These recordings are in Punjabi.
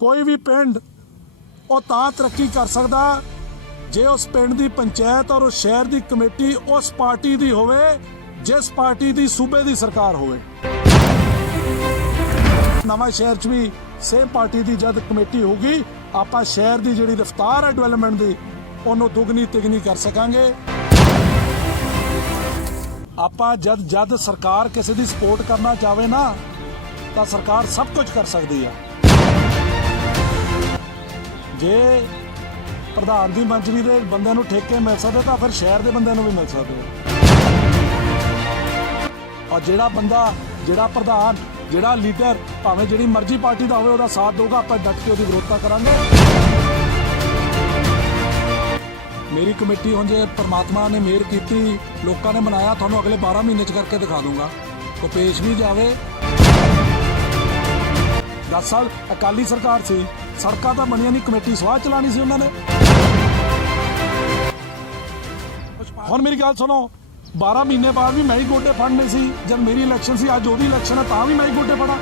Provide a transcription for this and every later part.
कोई भी पिंड ਉਹ ਤਾਂ ਤਰੱਕੀ ਕਰ ਸਕਦਾ ਜੇ ਉਸ ਪਿੰਡ ਦੀ ਪੰਚਾਇਤ ਔਰ ਉਸ ਸ਼ਹਿਰ ਦੀ ਕਮੇਟੀ ਉਸ ਪਾਰਟੀ ਦੀ ਹੋਵੇ ਜਿਸ ਪਾਰਟੀ ਦੀ ਸੂਬੇ ਦੀ ਸਰਕਾਰ ਹੋਵੇ। ਨਵਾਂ ਸ਼ਹਿਰ 'ਚ ਵੀ ਸੇਮ ਪਾਰਟੀ ਦੀ ਜਦ ਕਮੇਟੀ ਹੋਊਗੀ ਆਪਾਂ ਸ਼ਹਿਰ ਦੀ ਜਿਹੜੀ ਰਫ਼ਤਾਰ ਹੈ ਡਿਵੈਲਪਮੈਂਟ ਦੀ ਉਹਨੂੰ ਦੁੱਗਣੀ ਤਿਗਣੀ ਕਰ ਸਕਾਂਗੇ। ਆਪਾਂ ਜਦ ਸਰਕਾਰ ਕਿਸੇ ਦੀ ਸਪੋਰਟ ਕਰਨਾ ਚਾਹਵੇ ਨਾ ਤਾਂ ਸਰਕਾਰ ਸਭ ਕੁਝ ਕਰ ਸਕਦੀ ਹੈ। ਜੇ ਪ੍ਰਧਾਨ ਦੀ ਮੰਤਰੀ ਦੇ ਬੰਦੇ ਨੂੰ ਠੇਕੇ ਮਿਲ ਸਕਦੇ ਤਾਂ ਫਿਰ ਸ਼ਹਿਰ ਦੇ ਬੰਦੇ ਨੂੰ ਵੀ ਮਿਲ ਸਕਦੇ। ਔਰ ਜਿਹੜਾ ਬੰਦਾ ਜਿਹੜਾ ਪ੍ਰਧਾਨ ਜਿਹੜਾ ਲੀਡਰ ਭਾਵੇਂ ਜਿਹੜੀ ਮਰਜ਼ੀ ਪਾਰਟੀ ਦਾ ਹੋਵੇ ਉਹਦਾ ਸਾਥ ਦੇਊਗਾ ਆਪਾਂ ਡਟ ਕੇ ਉਹਦੀ ਵਿਰੋਧਤਾ ਕਰਾਂਗੇ। ਮੇਰੀ ਕਮੇਟੀ ਹੁਣ ਜੇ ਪਰਮਾਤਮਾ ਨੇ ਮਿਹਰ ਕੀਤੀ ਲੋਕਾਂ ਨੇ ਬਣਾਇਆ ਤੁਹਾਨੂੰ ਅਗਲੇ 12 ਮਹੀਨੇ 'ਚ ਕਰਕੇ ਦਿਖਾ ਦੂੰਗਾ। ਕੋਈ ਪੇਸ਼ ਵੀ ਜਾਵੇ 10 ਸਾਲ ਅਕਾਲੀ ਸਰਕਾਰ ਸੀ ਸੜਕਾਂ ਤਾਂ ਬਣੀਆਂ ਨਹੀਂ ਕਮੇਟੀ ਸਵਾਹ ਚਲਾਣੀ ਸੀ ਉਹਨਾਂ ਨੇ। ਹੁਣ ਮੇਰੀ ਗੱਲ ਸੁਣੋ 12 ਮਹੀਨੇ ਬਾਅਦ ਵੀ ਮੈਂ ਹੀ ਗੋਡੇ ਫੜਨੇ ਸੀ ਜਦ ਮੇਰੀ ਇਲੈਕਸ਼ਨ ਸੀ ਅੱਜ ਉਹਦੀ ਇਲੈਕਸ਼ਨ ਹੈ ਤਾਂ ਵੀ ਮੈਂ ਹੀ ਗੋਡੇ ਫੜਾਂ।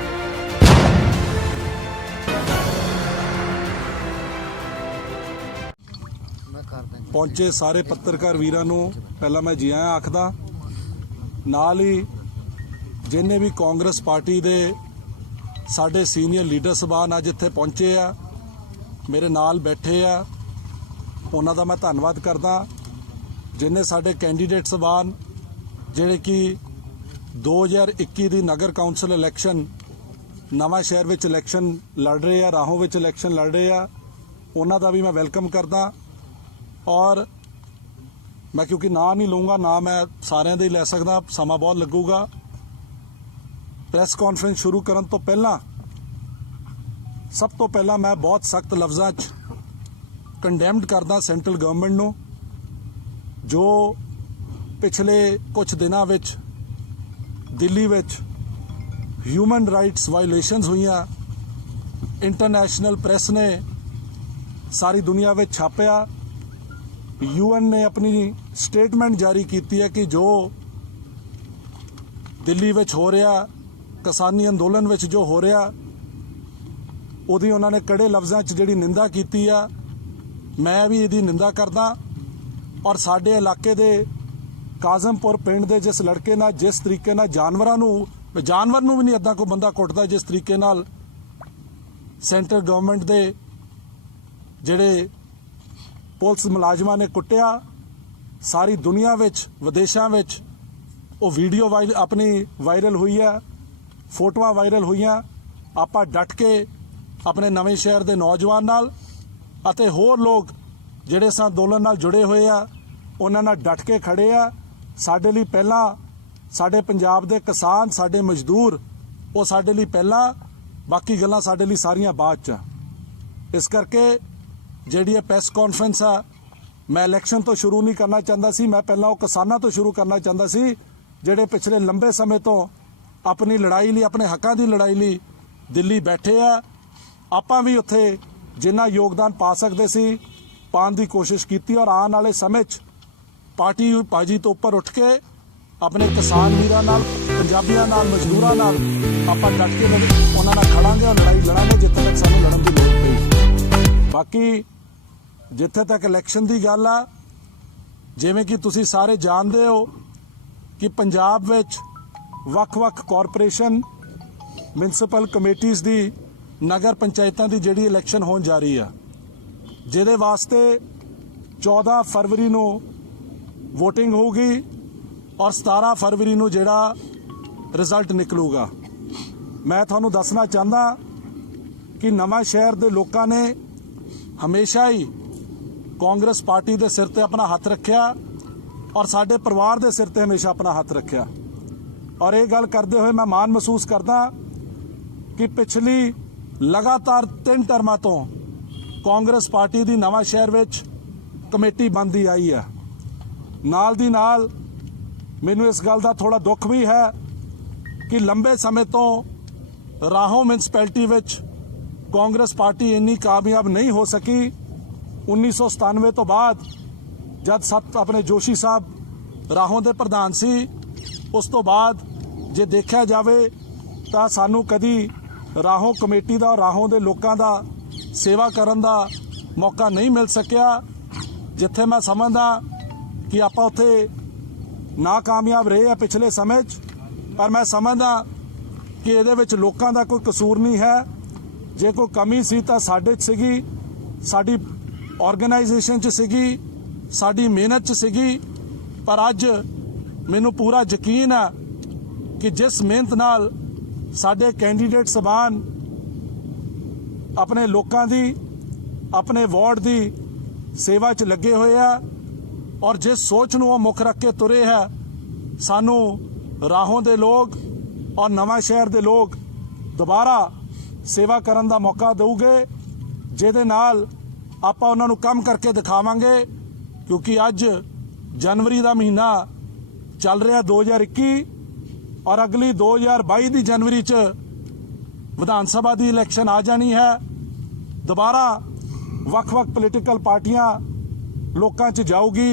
ਪਹੁੰਚੇ ਸਾਰੇ ਪੱਤਰਕਾਰ ਵੀਰਾਂ ਨੂੰ ਪਹਿਲਾਂ ਮੈਂ ਜੀ ਆਇਆਂ ਆਖਦਾ। ਨਾਲ ਹੀ ਜਿੰਨੇ ਵੀ ਕਾਂਗਰਸ ਪਾਰਟੀ ਦੇ ਸਾਡੇ ਸੀਨੀਅਰ ਲੀਡਰ ਸਾਹਿਬਾਨ ਅੱਜ ਇੱਥੇ ਪਹੁੰਚੇ ਆ ਮੇਰੇ ਨਾਲ ਬੈਠੇ ਆ ਉਹਨਾਂ ਦਾ ਮੈਂ ਧੰਨਵਾਦ ਕਰਦਾ। ਜਿੰਨੇ ਸਾਡੇ ਕੈਂਡੀਡੇਟ ਸਾਹਿਬਾਨ ਜਿਹੜੇ ਕਿ 2021 ਦੀ ਨਗਰ ਕੌਂਸਲ ਇਲੈਕਸ਼ਨ ਨਵਾਂ ਸ਼ਹਿਰ ਵਿੱਚ ਇਲੈਕਸ਼ਨ ਲੜ ਰਹੇ ਆ ਰਾਹੋਂ ਵਿੱਚ ਇਲੈਕਸ਼ਨ ਲੜ ਰਹੇ ਆ ਉਹਨਾਂ ਦਾ ਵੀ ਮੈਂ ਵੈਲਕਮ ਕਰਦਾ। ਔਰ ਮੈਂ ਕਿਉਂਕਿ ਨਾਂ ਨਹੀਂ ਲਊਂਗਾ ਨਾ ਮੈਂ ਸਾਰਿਆਂ ਦੇ ਲੈ ਸਕਦਾ ਸਮਾਂ ਬਹੁਤ ਲੱਗੂਗਾ। ਪ੍ਰੈਸ ਕਾਨਫਰੰਸ ਸ਼ੁਰੂ ਕਰਨ ਤੋਂ ਪਹਿਲਾਂ ਸਭ ਤੋਂ ਪਹਿਲਾਂ ਮੈਂ ਬਹੁਤ ਸਖਤ ਲਫ਼ਜ਼ਾਂ 'ਚ ਕੰਡੈਮਡ ਕਰਦਾ ਸੈਂਟਰਲ ਗਵਰਨਮੈਂਟ ਨੂੰ ਜੋ ਪਿਛਲੇ ਕੁਝ ਦਿਨਾਂ ਵਿੱਚ ਦਿੱਲੀ ਵਿੱਚ ਹਿਊਮਨ ਰਾਈਟਸ ਵਾਇਓਲੇਸ਼ਨਸ ਹੋਈਆਂ। ਇੰਟਰਨੈਸ਼ਨਲ ਪ੍ਰੈਸ ਨੇ ਸਾਰੀ ਦੁਨੀਆ ਵਿੱਚ ਛਾਪਿਆ। UN ਨੇ ਆਪਣੀ ਸਟੇਟਮੈਂਟ ਜਾਰੀ ਕੀਤੀ ਹੈ ਕਿ ਜੋ ਦਿੱਲੀ ਵਿੱਚ ਹੋ ਰਿਹਾ ਕਿਸਾਨੀ ਅੰਦੋਲਨ ਵਿੱਚ ਜੋ ਹੋ ਰਿਹਾ ਉਹਦੀ ਉਹਨਾਂ ਨੇ ਕੜੇ ਲਫ਼ਜ਼ਾਂ 'ਚ ਜਿਹੜੀ ਨਿੰਦਾ ਕੀਤੀ ਆ ਮੈਂ ਵੀ ਇਹਦੀ ਨਿੰਦਾ ਕਰਦਾ। ਔਰ ਸਾਡੇ ਇਲਾਕੇ ਦੇ ਕਾਜ਼ਮਪੁਰ ਪਿੰਡ ਦੇ ਜਿਸ ਲੜਕੇ ਨਾਲ ਜਿਸ ਤਰੀਕੇ ਨਾਲ ਜਾਨਵਰ ਨੂੰ ਵੀ ਨਹੀਂ ਇੱਦਾਂ ਕੋਈ ਬੰਦਾ ਕੁੱਟਦਾ ਜਿਸ ਤਰੀਕੇ ਨਾਲ ਸੈਂਟਰਲ ਗਵਰਨਮੈਂਟ ਦੇ ਜਿਹੜੇ ਪੁਲਿਸ ਮੁਲਾਜ਼ਮਾਂ ਨੇ ਕੁੱਟਿਆ ਸਾਰੀ ਦੁਨੀਆ ਵਿੱਚ ਵਿਦੇਸ਼ਾਂ ਵਿੱਚ ਉਹ ਵੀਡੀਓ ਆਪਣੀ ਵਾਇਰਲ ਹੋਈ ਹੈ ਫੋਟੋਆਂ ਵਾਇਰਲ ਹੋਈਆਂ। ਆਪਾਂ ਡਟ ਕੇ ਆਪਣੇ ਨਵੇਂ ਸ਼ਹਿਰ ਦੇ ਨੌਜਵਾਨ ਨਾਲ ਅਤੇ ਹੋਰ ਲੋਕ ਜਿਹੜੇ ਇਸ ਅੰਦੋਲਨ ਨਾਲ ਜੁੜੇ ਹੋਏ ਆ ਉਹਨਾਂ ਨਾਲ ਡਟ ਕੇ ਖੜੇ ਆ। ਸਾਡੇ ਲਈ ਪਹਿਲਾਂ ਸਾਡੇ ਪੰਜਾਬ ਦੇ ਕਿਸਾਨ ਸਾਡੇ ਮਜ਼ਦੂਰ ਉਹ ਸਾਡੇ ਲਈ ਪਹਿਲਾਂ ਬਾਕੀ ਗੱਲਾਂ ਸਾਡੇ ਲਈ ਸਾਰੀਆਂ ਬਾਅਦ 'ਚ। ਇਸ ਕਰਕੇ ਜਿਹੜੀ ਇਹ ਪ੍ਰੈਸ ਕਾਨਫਰੰਸ ਆ ਮੈਂ ਇਲੈਕਸ਼ਨ ਤੋਂ ਸ਼ੁਰੂ ਨਹੀਂ ਕਰਨਾ ਚਾਹੁੰਦਾ ਸੀ। ਮੈਂ ਪਹਿਲਾਂ ਉਹ ਕਿਸਾਨਾਂ ਤੋਂ ਸ਼ੁਰੂ ਕਰਨਾ ਚਾਹੁੰਦਾ ਸੀ ਜਿਹੜੇ ਪਿਛਲੇ ਲੰਬੇ ਸਮੇਂ ਤੋਂ ਆਪਣੀ ਲੜਾਈ ਲਈ ਆਪਣੇ ਹੱਕਾਂ ਦੀ ਲੜਾਈ ਲਈ ਦਿੱਲੀ ਬੈਠੇ ਆ। ਆਪਾਂ ਵੀ ਉੱਥੇ ਜਿੰਨਾ ਯੋਗਦਾਨ ਪਾ ਸਕਦੇ ਸੀ ਪਾਉਣ ਦੀ ਕੋਸ਼ਿਸ਼ ਕੀਤੀ ਔਰ ਆਉਣ ਵਾਲੇ ਸਮੇਂ 'ਚ ਪਾਰਟੀ ਬਾਜੀ ਤੋਂ ਉੱਪਰ ਉੱਠ ਕੇ ਆਪਣੇ ਕਿਸਾਨ ਵੀਰਾਂ ਨਾਲ ਪੰਜਾਬੀਆਂ ਨਾਲ ਮਜ਼ਦੂਰਾਂ ਨਾਲ ਆਪਾਂ ਡਟ ਕੇ ਉਹਨਾਂ ਨਾਲ ਖੜਾਂਗੇ ਔਰ ਲੜਾਈ ਲੜਾਂਗੇ ਜਿੱਥੇ ਤੱਕ ਸਾਨੂੰ ਲੜਨ ਦੀ ਲੋੜ ਪਈ। ਬਾਕੀ ਜਿੱਥੇ ਤੱਕ ਇਲੈਕਸ਼ਨ ਦੀ ਗੱਲ ਆ ਜਿਵੇਂ ਕਿ ਤੁਸੀਂ ਸਾਰੇ ਜਾਣਦੇ ਹੋ ਕਿ ਪੰਜਾਬ ਵਿੱਚ ਵੱਖ-ਵੱਖ ਕਾਰਪੋਰੇਸ਼ਨ ਮਿਊਨਿਸਪਲ ਕਮੇਟੀਆਂ ਦੀ ਨਗਰ ਪੰਚਾਇਤਾਂ ਦੀ ਜਿਹੜੀ ਇਲੈਕਸ਼ਨ ਹੋਣ ਜਾ ਰਹੀ ਆ ਜਿਹਦੇ ਵਾਸਤੇ 14 ਫਰਵਰੀ ਨੂੰ ਵੋਟਿੰਗ ਹੋਊਗੀ ਔਰ 17 ਫਰਵਰੀ ਨੂੰ ਜਿਹੜਾ ਰਿਜ਼ਲਟ ਨਿਕਲੂਗਾ। ਮੈਂ ਤੁਹਾਨੂੰ ਦੱਸਣਾ ਚਾਹੁੰਦਾ ਕਿ ਨਵਾਂ ਸ਼ਹਿਰ ਦੇ ਲੋਕਾਂ ਨੇ ਹਮੇਸ਼ਾ ਹੀ ਕਾਂਗਰਸ ਪਾਰਟੀ ਦੇ ਸਿਰ ਤੇ ਆਪਣਾ ਹੱਥ ਰੱਖਿਆ ਔਰ ਸਾਡੇ ਪਰਿਵਾਰ ਦੇ ਸਿਰ ਤੇ ਹਮੇਸ਼ਾ ਆਪਣਾ ਹੱਥ ਰੱਖਿਆ। ਔਰ ਇਹ ਗੱਲ ਕਰਦੇ ਹੋਏ ਮੈਂ ਮਾਣ ਮਹਿਸੂਸ ਕਰਦਾ ਕਿ ਪਿਛਲੀ ਲਗਾਤਾਰ 3 ਟਰਮਾਂ ਤੋਂ ਕਾਂਗਰਸ ਪਾਰਟੀ ਦੀ ਨਵਾਂ ਸ਼ਹਿਰ ਵਿੱਚ ਕਮੇਟੀ ਬਣਦੀ ਆਈ ਹੈ। ਨਾਲ ਦੀ ਨਾਲ ਮੈਨੂੰ ਇਸ ਗੱਲ ਦਾ ਥੋੜਾ ਦੁੱਖ ਵੀ ਹੈ ਕਿ ਲੰਬੇ ਸਮੇਂ ਤੋਂ ਰਾਹੋਂ ਮਿਊਨਿਸਪੈਲਿਟੀ ਵਿੱਚ ਕਾਂਗਰਸ ਪਾਰਟੀ ਇੰਨੀ ਕਾਮਯਾਬ ਨਹੀਂ ਹੋ ਸਕੀ। 1997 ਤੋਂ ਬਾਅਦ ਜਦ ਆਪਣੇ ਜੋਸ਼ੀ ਸਾਹਿਬ ਰਾਹੋਂ ਦੇ ਪ੍ਰਧਾਨ ਸੀ ਉਸ ਤੋਂ ਬਾਅਦ ਜੇ ਦੇਖਿਆ ਜਾਵੇ ਤਾਂ ਸਾਨੂੰ ਕਦੀ ਰਾਹੋਂ ਕਮੇਟੀ ਦਾ ਰਾਹੋਂ ਦੇ ਲੋਕਾਂ ਦਾ सेवा करन दा मौका नहीं मिल सकिया। जिथे मैं समझदा कि आपां उत्थे नाकामयाब रहे हैं पिछले समय पर मैं समझदा कि इहदे विच लोकां दा कोई कसूर नहीं है। जे कोई कमी सी तां साडे च सीगी, साडी ऑर्गेनाइजेशन च सीगी, साडी मेहनत च सीगी। पर अज मैनूं पूरा यकीन है कि जिस मेहनत नाल साडे कैंडीडेट सबान अपने लोकां दी अपने वार्ड दी सेवा च लगे हुए है और जिस सोच नूं मुख रख के तुरे है, सानू राहों दे लोग और नवां शहर दे लोग दोबारा सेवा करन दा मौका देऊगे, जिहदे नाल आपां उन्हां नूं काम करके दिखावांगे। क्योंकि अज जनवरी दा महीना चल रहा 2021 और अगली 2022 दी जनवरी च विधान सभा दी इलैक्शन आ जानी है। दोबारा वख-वख पोलीटिकल पार्टियां लोकां च जाऊगी,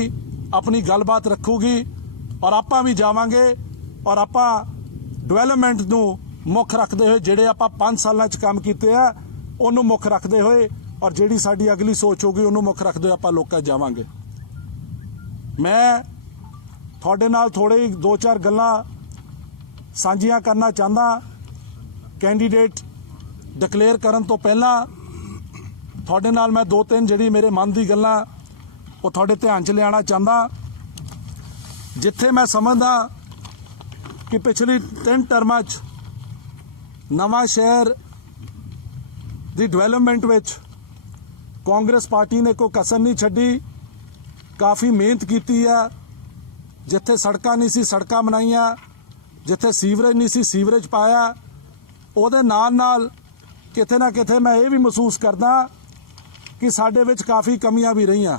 अपनी गलबात रखूगी और आपां भी जावांगे और आपां डिवेलपमेंट नूं मुख रखते हुए जिहड़े आपां 5 सालां च काम कीते आ उहनूं मुख रखते हुए और जिहड़ी साडी अगली सोच होगी उहनूं मुख रखते हुए आपां लोकां जावांगे। मैं तुहाडे नाल थोड़े 2-4 गल्लां साझीआं करना चाहता। कैंडीडेट डिकलेयर करन तो पहला तुहाडे नाल मैं 2-3 जिहड़ी मेरे मन दी गल्लां ਉਹ ਤੁਹਾਡੇ ਧਿਆਨ 'ਚ ਲਿਆਉਣਾ ਚਾਹੁੰਦਾ। ਜਿੱਥੇ ਮੈਂ ਸਮਝਦਾ ਕਿ ਪਿਛਲੀ 3 ਟਰਮਾਂ 'ਚ ਨਵਾਂ ਸ਼ਹਿਰ ਦੀ ਡਿਵੈਲਪਮੈਂਟ ਵਿੱਚ ਕਾਂਗਰਸ ਪਾਰਟੀ ਨੇ ਕੋਈ ਕਸਰ ਨਹੀਂ ਛੱਡੀ, ਕਾਫੀ ਮਿਹਨਤ ਕੀਤੀ ਆ। ਜਿੱਥੇ ਸੜਕਾਂ ਨਹੀਂ ਸੀ ਸੜਕਾਂ ਬਣਾਈਆਂ, ਜਿੱਥੇ ਸੀਵਰੇਜ ਨਹੀਂ ਸੀ ਸੀਵਰੇਜ ਪਾਇਆ। ਉਹਦੇ ਨਾਲ ਕਿਤੇ ਨਾ ਕਿਤੇ ਮੈਂ ਇਹ ਵੀ ਮਹਿਸੂਸ ਕਰਦਾ ਕਿ ਸਾਡੇ ਵਿੱਚ ਕਾਫੀ ਕਮੀਆਂ ਵੀ ਰਹੀਆਂ।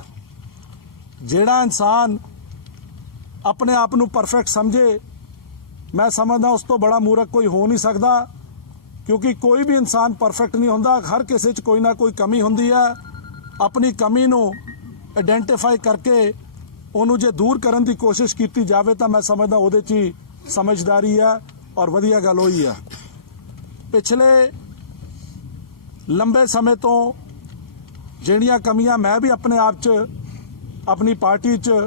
ਜਿਹੜਾ ਇਨਸਾਨ ਆਪਣੇ ਆਪ ਨੂੰ ਪਰਫੈਕਟ ਸਮਝੇ, ਮੈਂ ਸਮਝਦਾ ਉਸ ਤੋਂ ਬੜਾ ਮੂਰਖ ਕੋਈ ਹੋ ਨਹੀਂ ਸਕਦਾ। ਕਿਉਂਕਿ ਕੋਈ ਵੀ ਇਨਸਾਨ ਪਰਫੈਕਟ ਨਹੀਂ ਹੁੰਦਾ, ਹਰ ਕਿਸੇ 'ਚ ਕੋਈ ਨਾ ਕੋਈ ਕਮੀ ਹੁੰਦੀ ਹੈ। ਆਪਣੀ ਕਮੀ ਨੂੰ ਆਇਡੈਂਟੀਫਾਈ ਕਰਕੇ ਉਹਨੂੰ ਜੇ ਦੂਰ ਕਰਨ ਦੀ ਕੋਸ਼ਿਸ਼ ਕੀਤੀ ਜਾਵੇ ਤਾਂ ਮੈਂ ਸਮਝਦਾ ਉਹਦੇ 'ਚ ਹੀ ਸਮਝਦਾਰੀ ਹੈ ਔਰ ਵਧੀਆ ਗੱਲ ਹੋਈ ਹੈ। ਪਿਛਲੇ ਲੰਬੇ ਸਮੇਂ ਤੋਂ ਜਿਹੜੀਆਂ ਕਮੀਆਂ ਮੈਂ ਵੀ ਆਪਣੇ ਆਪ 'ਚ अपनी पार्टी च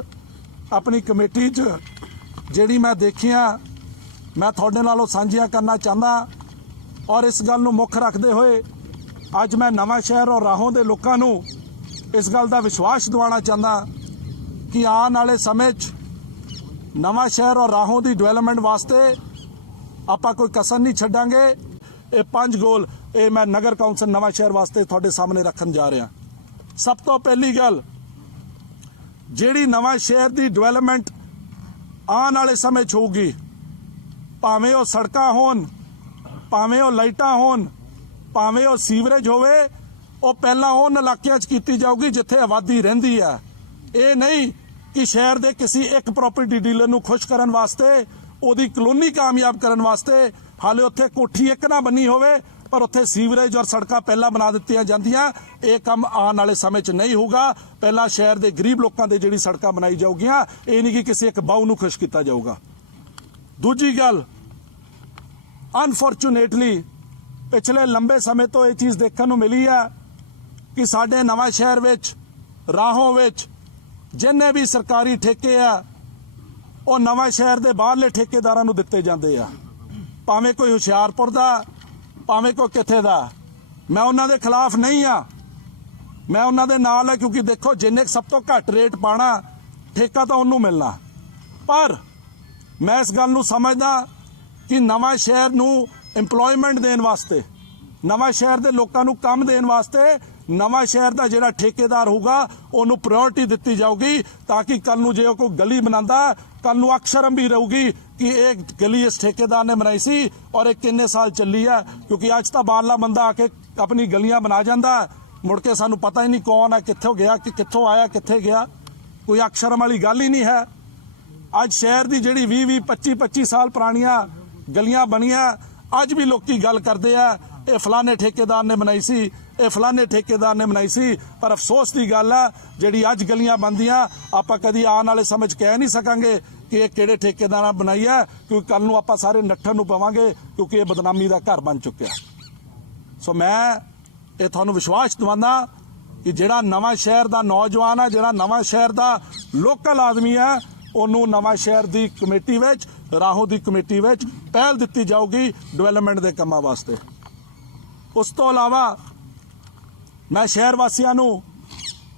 अपनी कमेटी च जिहड़ी मैं देखिया मैं तुहाडे नालों साझियां करना चाहता। और इस गल नूं मुख रखते हुए अज मैं नवां शहर और राहों दे लोकां नूं इस गल दा विश्वास दिवाना चाहता कि आने वाले समय च नवां शहर और राहों दी डिवेलपमेंट वास्ते आपां कोई कसर नहीं छड्डांगे। ये 5 गोल ये मैं नगर कौंसल नवां शहर वास्ते तुहाडे सामने रखन जा रहा। सब तो पहली गल ਜਿਹੜੀ ਨਵਾਂ ਸ਼ਹਿਰ ਦੀ ਡਿਵੈਲਪਮੈਂਟ ਆਉਣ ਵਾਲੇ ਸਮੇਂ 'ਚ ਹੋਊਗੀ, ਭਾਵੇਂ ਉਹ ਸੜਕਾਂ ਹੋਣ, ਭਾਵੇਂ ਉਹ ਲਾਈਟਾਂ ਹੋਣ, ਭਾਵੇਂ ਉਹ ਸੀਵਰੇਜ ਹੋਵੇ, ਉਹ ਪਹਿਲਾਂ ਉਹਨਾਂ ਇਲਾਕਿਆਂ 'ਚ ਕੀਤੀ ਜਾਊਗੀ ਜਿੱਥੇ ਆਬਾਦੀ ਰਹਿੰਦੀ ਹੈ। ਇਹ ਨਹੀਂ ਕਿ ਸ਼ਹਿਰ ਦੇ ਕਿਸੇ ਇੱਕ ਪ੍ਰਾਪਰਟੀ ਡੀਲਰ ਨੂੰ ਖੁਸ਼ ਕਰਨ ਵਾਸਤੇ, ਉਹਦੀ ਕਲੋਨੀ ਕਾਮਯਾਬ ਕਰਨ ਵਾਸਤੇ ਹਾਲੇ ਉੱਥੇ ਕੋਠੀ ਇੱਕ ਨਾ ਬਣੀ ਹੋਵੇ पर उत्थे सीवरेज और सड़क पहला बना दित्तियां जांदियां। ये काम आने वाले समय च नहीं होगा। पहला शहर के गरीब लोगों के जिहड़ी सड़क बनाई जाऊगियां, ये नहीं कि किसी एक बाऊ नूं खुश किया जाऊगा। दूजी गल, अनफॉर्चुनेटली पिछले लंबे समय तो ये चीज़ देखने को मिली है कि साडे नवां शहर विच राहों विच जिन्ने भी सरकारी ठेके आ वो नवां शहर के बाहरले ठेकेदारां नूं दित्ते जांदे आ। भावें कोई हुशियारपुर दा, भावें कोई किथे दा। मैं उन्हां दे खिलाफ नहीं हाँ, मैं उन्हां दे नाल है। क्योंकि देखो जिन्ने सब तो घट रेट पाना ठेका तो उन्होंने मिलना। पर मैं इस गल नूं समझदा कि नवां शहर नूं एम्पलॉयमेंट देण वास्ते, नवां शहर दे लोकां नूं काम देण वास्ते नवां शहर का जिहड़ा ठेकेदार होगा उन्होंने प्रायोरिटी दित्ती जाऊगी, ताकि कल नूं जे कोई गली बनांदा कल नूं अक्षरम भी रहूगी कि एक गली इस ठेकेदार ने बनाई सी और एक किन्ने साल चली है। क्योंकि अज तो बाहरला बंदा आके अपनी गलियां बना जाता, मुड़ के सानू पता ही नहीं कौन है, कित्थों गया, कि कित्थों आया, कित्थे गया। कोई अक्षरम वाली गल ही नहीं है। अज शहर की जिहड़ी 20-20 25 साल पुरानियां गलियां बनियां अज भी लोग गल करते हैं ये फलाने ठेकेदार ने बनाई सी, ये फलाने ठेकेदार ने बनाई सी। पर अफसोस की गल है जिहड़ी अज गलियां बनदियां आपां कदी आने वाले समय कह नहीं सकांगे कि ये किहड़े ठेकेदार ने बनाई है, क्योंकि कल नूं आपां सारे नट्ठन नूं पवांगे, क्योंकि ये बदनामी का घर बन चुक्या। सो मैं ਇਹ ਤੁਹਾਨੂੰ ਵਿਸ਼ਵਾਸ ਦਿਵਾਉਂਦਾ कि ਜਿਹੜਾ ਨਵਾਂ ਸ਼ਹਿਰ ਦਾ ਨੌਜਵਾਨ ਹੈ, ਜਿਹੜਾ ਨਵਾਂ ਸ਼ਹਿਰ ਦਾ ਲੋਕਲ ਆਦਮੀ ਹੈ, ਉਹਨੂੰ ਨਵਾਂ ਸ਼ਹਿਰ ਦੀ ਕਮੇਟੀ ਵਿੱਚ, ਰਾਹੋਂ ਦੀ ਕਮੇਟੀ ਵਿੱਚ ਪਹਿਲ ਦਿੱਤੀ ਜਾਊਗੀ ਡਿਵੈਲਪਮੈਂਟ ਦੇ ਕੰਮਾਂ ਵਾਸਤੇ। ਉਸ ਤੋਂ ਇਲਾਵਾ ਮੈਂ ਸ਼ਹਿਰ ਵਾਸੀਆਂ ਨੂੰ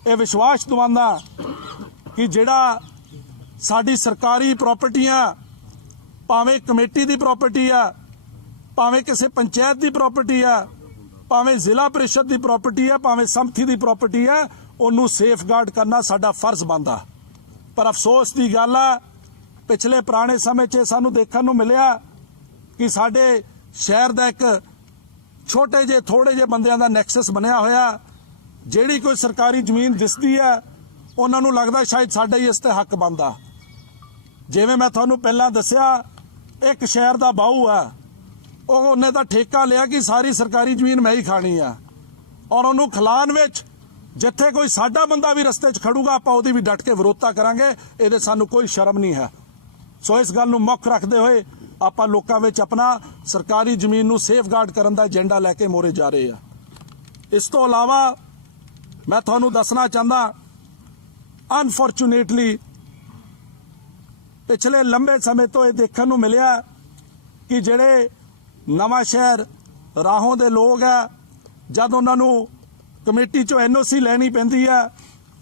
ਇਹ ਵਿਸ਼ਵਾਸ ਦਿਵਾਉਂਦਾ ਕਿ ਜਿਹੜਾ ਸਾਡੀ ਸਰਕਾਰੀ ਪ੍ਰਾਪਰਟੀਆਂ, ਭਾਵੇਂ ਕਮੇਟੀ ਦੀ ਪ੍ਰਾਪਰਟੀ ਆ, ਭਾਵੇਂ ਕਿਸੇ ਪੰਚਾਇਤ ਦੀ ਪ੍ਰਾਪਰਟੀ ਆ, ਭਾਵੇਂ ਜ਼ਿਲ੍ਹਾ ਪ੍ਰੀਸ਼ਦ ਦੀ ਪ੍ਰਾਪਰਟੀ ਹੈ, ਭਾਵੇਂ ਸੰਮਤੀ ਦੀ ਪ੍ਰਾਪਰਟੀ ਹੈ, ਉਹਨੂੰ ਸੇਫਗਾਰਡ ਕਰਨਾ ਸਾਡਾ ਫਰਜ਼ ਬਣਦਾ। ਪਰ ਅਫਸੋਸ ਦੀ ਗੱਲ ਹੈ, ਪਿਛਲੇ ਪੁਰਾਣੇ ਸਮੇਂ 'ਚ ਸਾਨੂੰ ਦੇਖਣ ਨੂੰ ਮਿਲਿਆ ਕਿ ਸਾਡੇ ਸ਼ਹਿਰ ਦਾ ਇੱਕ ਛੋਟੇ ਜਿਹੇ ਥੋੜੇ ਜਿਹੇ ਬੰਦਿਆਂ ਦਾ ਨੈਕਸਸ ਬਣਿਆ ਹੋਇਆ। ਜਿਹੜੀ ਕੋਈ ਸਰਕਾਰੀ ਜ਼ਮੀਨ ਦਿਸਦੀ ਹੈ, ਉਹਨਾਂ ਨੂੰ ਲੱਗਦਾ ਸ਼ਾਇਦ ਸਾਡਾ ਹੀ ਇਸ ਤੇ ਹੱਕ ਬਣਦਾ। ਜਿਵੇਂ ਮੈਂ ਤੁਹਾਨੂੰ ਪਹਿਲਾਂ ਦੱਸਿਆ, ਇੱਕ ਸ਼ਹਿਰ ਦਾ ਬਾਹੂ ਹੈ, ਉਹਨੇ ਤਾਂ ਠੇਕਾ ਲਿਆ ਕਿ ਸਾਰੀ ਸਰਕਾਰੀ ਜ਼ਮੀਨ ਮੈਂ ਹੀ ਖਾਣੀ ਆ, ਔਰ ਉਹਨੂੰ ਖਿਲਾਣ ਵਿੱਚ ਜਿੱਥੇ ਕੋਈ ਸਾਡਾ ਬੰਦਾ ਵੀ ਰਸਤੇ 'ਚ ਖੜੂਗਾ, ਆਪਾਂ ਉਹਦੀ ਵੀ ਡਟ ਕੇ ਵਿਰੋਧਤਾ ਕਰਾਂਗੇ। ਇਹਦੇ ਸਾਨੂੰ ਕੋਈ ਸ਼ਰਮ ਨਹੀਂ ਹੈ। ਸੋ ਇਸ ਗੱਲ ਨੂੰ ਮੁੱਖ ਰੱਖਦੇ ਹੋਏ ਆਪਾਂ ਲੋਕਾਂ ਵਿੱਚ ਆਪਣਾ ਸਰਕਾਰੀ ਜ਼ਮੀਨ ਨੂੰ ਸੇਫਗਾਰਡ ਕਰਨ ਦਾ ਏਜੰਡਾ ਲੈ ਕੇ ਮੋਰੇ ਜਾ ਰਹੇ ਆ। ਇਸ ਤੋਂ ਇਲਾਵਾ ਮੈਂ ਤੁਹਾਨੂੰ ਦੱਸਣਾ ਚਾਹੁੰਦਾ, ਅਨਫੋਰਚੂਨੇਟਲੀ ਪਿਛਲੇ ਲੰਬੇ ਸਮੇਂ ਤੋਂ ਇਹ ਦੇਖਣ ਨੂੰ ਮਿਲਿਆ ਕਿ ਜਿਹੜੇ ਨਵਾਂ ਸ਼ਹਿਰ ਰਾਹੋਂ ਦੇ ਲੋਕ ਆ, ਜਦ ਉਹਨਾਂ ਨੂੰ ਕਮੇਟੀ 'ਚੋਂ NOC ਲੈਣੀ ਪੈਂਦੀ ਆ,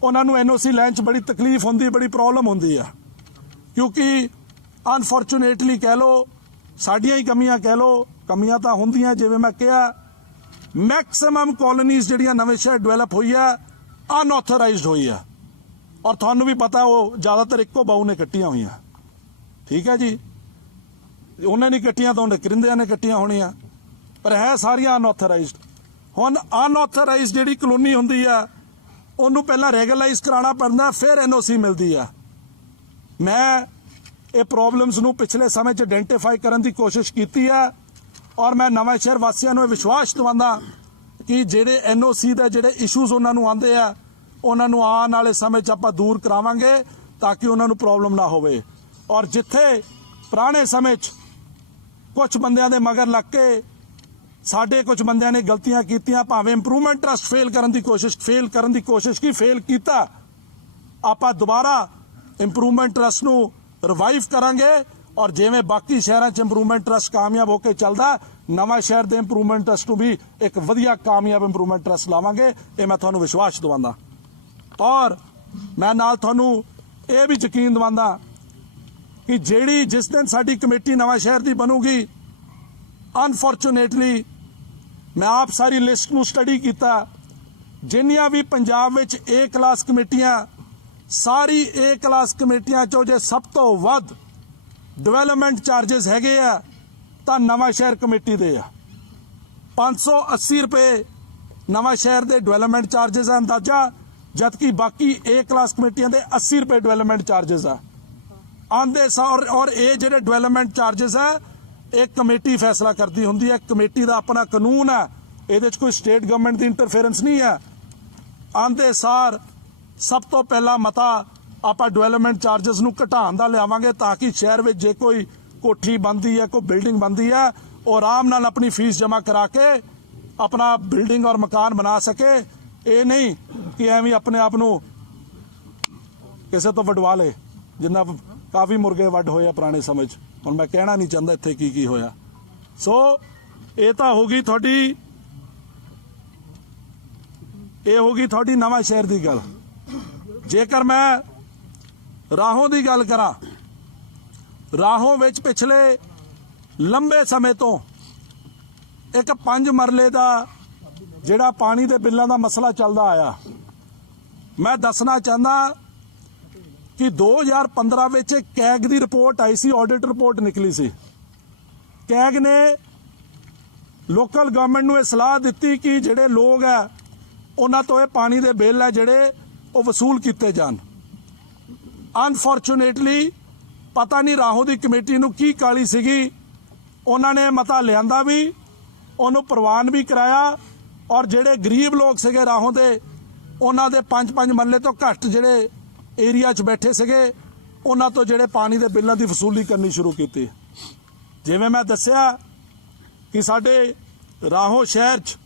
ਉਹਨਾਂ ਨੂੰ NOC ਲੈਣ 'ਚ ਬੜੀ ਤਕਲੀਫ ਹੁੰਦੀ, ਬੜੀ ਪ੍ਰੋਬਲਮ ਹੁੰਦੀ ਆ, ਕਿਉਂਕਿ ਅਨਫੋਰਚੂਨੇਟਲੀ ਕਹਿ ਲਓ, ਸਾਡੀਆਂ ਹੀ ਕਮੀਆਂ ਕਹਿ ਲਓ, ਕਮੀਆਂ ਤਾਂ ਹੁੰਦੀਆਂ। ਜਿਵੇਂ ਮੈਂ ਕਿਹਾ, ਮੈਕਸਿਮਮ ਕਾਲੋਨੀਜ਼ ਜਿਹੜੀਆਂ ਨਵੇਂ ਸ਼ਹਿਰ ਡਿਵੈਲਪ ਹੋਈ ਆ, ਅਨਆਥੋਰਾਈਜ਼ਡ ਹੋਈ ਆ, ਔਰ ਤੁਹਾਨੂੰ ਵੀ ਪਤਾ ਉਹ ਜ਼ਿਆਦਾਤਰ ਇੱਕੋ ਬਾਊ ਨੇ ਕੱਟੀਆਂ ਹੋਈਆਂ। ਠੀਕ ਹੈ ਜੀ, ਉਹਨੇ ਨਹੀਂ ਕੱਟੀਆਂ ਤਾਂ ਉਹਨੇ ਕਰਿੰਦਿਆਂ ਨੇ ਕੱਟੀਆਂ ਹੋਣੀਆਂ, ਪਰ ਹੈ ਸਾਰੀਆਂ ਅਨਆਥੋਰਾਈਜ਼ਡ। ਹੁਣ ਅਨਆਥੋਰਾਈਜ਼ਡ ਜਿਹੜੀ ਕਲੋਨੀ ਹੁੰਦੀ ਆ, ਉਹਨੂੰ ਪਹਿਲਾਂ ਰੈਗੂਲਰਾਈਜ਼ ਕਰਾਉਣਾ ਪੈਂਦਾ, ਫਿਰ NOC ਮਿਲਦੀ ਆ। ਮੈਂ ਇਹ ਪ੍ਰੋਬਲਮਸ ਨੂੰ ਪਿਛਲੇ ਸਮੇਂ 'ਚ ਆਇਡੈਂਟੀਫਾਈ ਕਰਨ ਦੀ ਕੋਸ਼ਿਸ਼ ਕੀਤੀ ਆ, ਔਰ ਮੈਂ ਨਵਾਂ ਸ਼ਹਿਰ ਵਾਸੀਆਂ ਨੂੰ ਇਹ ਵਿਸ਼ਵਾਸ ਦਿਵਾਉਂਦਾ ਕਿ ਜਿਹੜੇ NOC ਦੇ ਜਿਹੜੇ ਇਸ਼ੂਜ਼ ਉਹਨਾਂ ਨੂੰ ਆਉਂਦੇ ਆ, ਉਹਨਾਂ ਨੂੰ ਆਉਣ ਵਾਲੇ ਸਮੇਂ 'ਚ ਆਪਾਂ ਦੂਰ ਕਰਾਵਾਂਗੇ ਤਾਂ ਕਿ ਉਹਨਾਂ ਨੂੰ ਪ੍ਰੋਬਲਮ ਨਾ ਹੋਵੇ। ਔਰ ਜਿੱਥੇ ਪੁਰਾਣੇ ਸਮੇਂ 'ਚ ਕੁਝ ਬੰਦਿਆਂ ਦੇ ਮਗਰ ਲੱਗ ਕੇ ਸਾਡੇ ਕੁਝ ਬੰਦਿਆਂ ਨੇ ਗਲਤੀਆਂ ਕੀਤੀਆਂ, ਭਾਵੇਂ ਇੰਪਰੂਵਮੈਂਟ ਟਰਸਟ ਫੇਲ ਕਰਨ ਦੀ ਕੋਸ਼ਿਸ਼ ਕੀ, ਫੇਲ ਕੀਤਾ, ਆਪਾਂ ਦੁਬਾਰਾ ਇੰਪਰੂਵਮੈਂਟ ਟਰਸਟ ਨੂੰ ਰਿਵਾਈਵ ਕਰਾਂਗੇ। ਔਰ ਜਿਵੇਂ ਬਾਕੀ ਸ਼ਹਿਰਾਂ 'ਚ ਇੰਪਰੂਵਮੈਂਟ ਟਰਸਟ ਕਾਮਯਾਬ ਹੋ ਕੇ ਚੱਲਦਾ, ਨਵਾਂ ਸ਼ਹਿਰ ਦੇ ਇੰਪਰੂਵਮੈਂਟ ਟਰਸਟ ਨੂੰ ਵੀ ਇੱਕ ਵਧੀਆ ਕਾਮਯਾਬ ਇੰਪਰੂਵਮੈਂਟ ਟਰਸਟ ਲਾਵਾਂਗੇ। ਇਹ ਮੈਂ ਤੁਹਾਨੂੰ ਵਿਸ਼ਵਾਸ ਦਿਵਾਉਂਦਾ, ਔਰ ਮੈਂ ਨਾਲ ਤੁਹਾਨੂੰ ਇਹ ਵੀ ਯਕੀਨ ਦਿਵਾਉਂਦਾ ਕਿ ਜਿਸ ਦਿਨ ਸਾਡੀ ਕਮੇਟੀ ਨਵਾਂ ਸ਼ਹਿਰ ਦੀ ਬਣੂਗੀ, ਅਨਫੋਰਚੂਨੇਟਲੀ ਮੈਂ ਆਪ ਸਾਰੀ ਲਿਸਟ ਨੂੰ ਸਟੱਡੀ ਕੀਤਾ, ਜਿੰਨੀਆਂ ਵੀ ਪੰਜਾਬ ਵਿੱਚ A ਕਲਾਸ ਕਮੇਟੀਆਂ, ਸਾਰੀ A ਕਲਾਸ ਕਮੇਟੀਆਂ 'ਚੋਂ ਜੇ ਸਭ ਤੋਂ ਵੱਧ ਡਿਵੈਲਪਮੈਂਟ ਚਾਰजेस ਹੈਗੇ ਆ ਤਾਂ ਨਵਾਂ ਸ਼ਹਿਰ ਕਮੇਟੀ ਦੇ ਆ। 580 ਰੁਪਏ ਨਵਾਂ ਸ਼ਹਿਰ ਦੇ ਡਿਵੈਲਪਮੈਂਟ ਚਾਰजेस ਆ ਅੰਦਾਜ਼ਾ, ਜਦਕਿ ਬਾਕੀ A ਕਲਾਸ ਕਮੇਟੀਆਂ ਦੇ 80 ਰੁਪਏ ਡਿਵੈਲਪਮੈਂਟ ਚਾਰजेस ਆ ਆਂਦੇ ਸਾਰ। ਔਰ ਇਹ ਜਿਹੜੇ ਡਿਵੈਲਪਮੈਂਟ ਚਾਰजेस ਆ, ਇਹ ਕਮੇਟੀ ਫੈਸਲਾ ਕਰਦੀ ਹੁੰਦੀ ਹੈ। ਕਮੇਟੀ ਦਾ ਆਪਣਾ ਕਾਨੂੰਨ ਹੈ, ਇਹਦੇ 'ਚ ਕੋਈ ਸਟੇਟ ਗਵਰਨਮੈਂਟ ਦੀ ਇੰਟਰਫੇਰੈਂਸ ਨਹੀਂ ਹੈ। ਆਂਦੇ ਸਾਰ ਸਭ ਤੋਂ ਪਹਿਲਾ ਮਤਾ ਆਪਾਂ ਡਿਵੈਲਪਮੈਂਟ ਚਾਰजेस ਨੂੰ ਘਟਾਉਣ ਦਾ ਲਿਆਵਾਂਗੇ, ਤਾਂ ਕਿ ਸ਼ਹਿਰ ਵਿੱਚ ਜੇ ਕੋਈ ਕੋਠੀ ਬਣਦੀ ਹੈ, ਕੋਈ ਬਿਲਡਿੰਗ ਬਣਦੀ ਹੈ, ਉਹ ਆਰਾਮ ਨਾਲ ਆਪਣੀ ਫੀਸ ਜਮ੍ਹਾਂ ਕਰਾ ਕੇ ਆਪਣਾ ਬਿਲਡਿੰਗ ਔਰ ਮਕਾਨ ਬਣਾ ਸਕੇ। ਇਹ ਨਹੀਂ ਕਿ ਐਵੇਂ ਆਪਣੇ ਆਪ ਨੂੰ ਕਿਸੇ ਤੋਂ ਵਡਵਾ ਲੇ, ਜਿੰਨਾ ਕਾਫੀ ਮੁਰਗੇ ਵੱਢ ਹੋਏ ਆ ਪੁਰਾਣੇ ਸਮੇਂ 'ਚ। ਹੁਣ ਮੈਂ ਕਹਿਣਾ ਨਹੀਂ ਚਾਹੁੰਦਾ ਇੱਥੇ ਕੀ ਹੋਇਆ। ਸੋ ਇਹ ਤਾਂ ਹੋ ਗਈ ਤੁਹਾਡੀ ਨਵਾਂ ਸ਼ਹਿਰ ਦੀ ਗੱਲ। ਜੇਕਰ ਮੈਂ ਰਾਹੋਂ ਦੀ ਗੱਲ ਕਰਾਂ, ਰਾਹੋਂ ਵਿੱਚ ਪਿਛਲੇ ਲੰਬੇ ਸਮੇਂ ਤੋਂ ਇੱਕ 5 ਮਰਲੇ ਦਾ ਜਿਹੜਾ ਪਾਣੀ ਦੇ ਬਿੱਲਾਂ ਦਾ ਮਸਲਾ ਚੱਲਦਾ ਆਇਆ। ਮੈਂ ਦੱਸਣਾ ਚਾਹੁੰਦਾ ਕਿ 2015 ਵਿੱਚ ਕੈਗ ਦੀ ਰਿਪੋਰਟ ਆਈ ਸੀ, ਆਡਿਟ ਰਿਪੋਰਟ ਨਿਕਲੀ ਸੀ। ਕੈਗ ਨੇ ਲੋਕਲ ਗਵਰਨਮੈਂਟ ਨੂੰ ਇਹ ਸਲਾਹ ਦਿੱਤੀ ਕਿ ਜਿਹੜੇ ਲੋਕ ਆ ਉਹਨਾਂ ਤੋਂ ਇਹ ਪਾਣੀ ਦੇ ਬਿੱਲ ਆ ਜਿਹੜੇ ਉਹ ਵਸੂਲ ਕੀਤੇ ਜਾਣ। ਅਨਫੋਰਚੂਨੇਟਲੀ ਪਤਾ ਨਹੀਂ ਰਾਹੋਂ ਦੀ ਕਮੇਟੀ ਨੂੰ ਕੀ ਕਾਲੀ ਸੀਗੀ, ਉਹਨਾਂ ਨੇ ਮਤਾ ਲਿਆਂਦਾ ਵੀ, ਉਹਨੂੰ ਪ੍ਰਵਾਨ ਵੀ ਕਰਾਇਆ, ਔਰ ਜਿਹੜੇ ਗਰੀਬ ਲੋਕ ਸੀਗੇ ਰਾਹੋਂ ਦੇ, ਉਹਨਾਂ ਦੇ 5-5 ਮਰਲੇ ਤੋਂ ਘੱਟ ਜਿਹੜੇ ਏਰੀਆ 'ਚ ਬੈਠੇ ਸੀਗੇ, ਉਹਨਾਂ ਤੋਂ ਜਿਹੜੇ ਪਾਣੀ ਦੇ ਬਿੱਲਾਂ ਦੀ ਵਸੂਲੀ ਕਰਨੀ ਸ਼ੁਰੂ ਕੀਤੀ। ਜਿਵੇਂ ਮੈਂ ਦੱਸਿਆ ਕਿ ਸਾਡੇ ਰਾਹੋਂ ਸ਼ਹਿਰ 'ਚ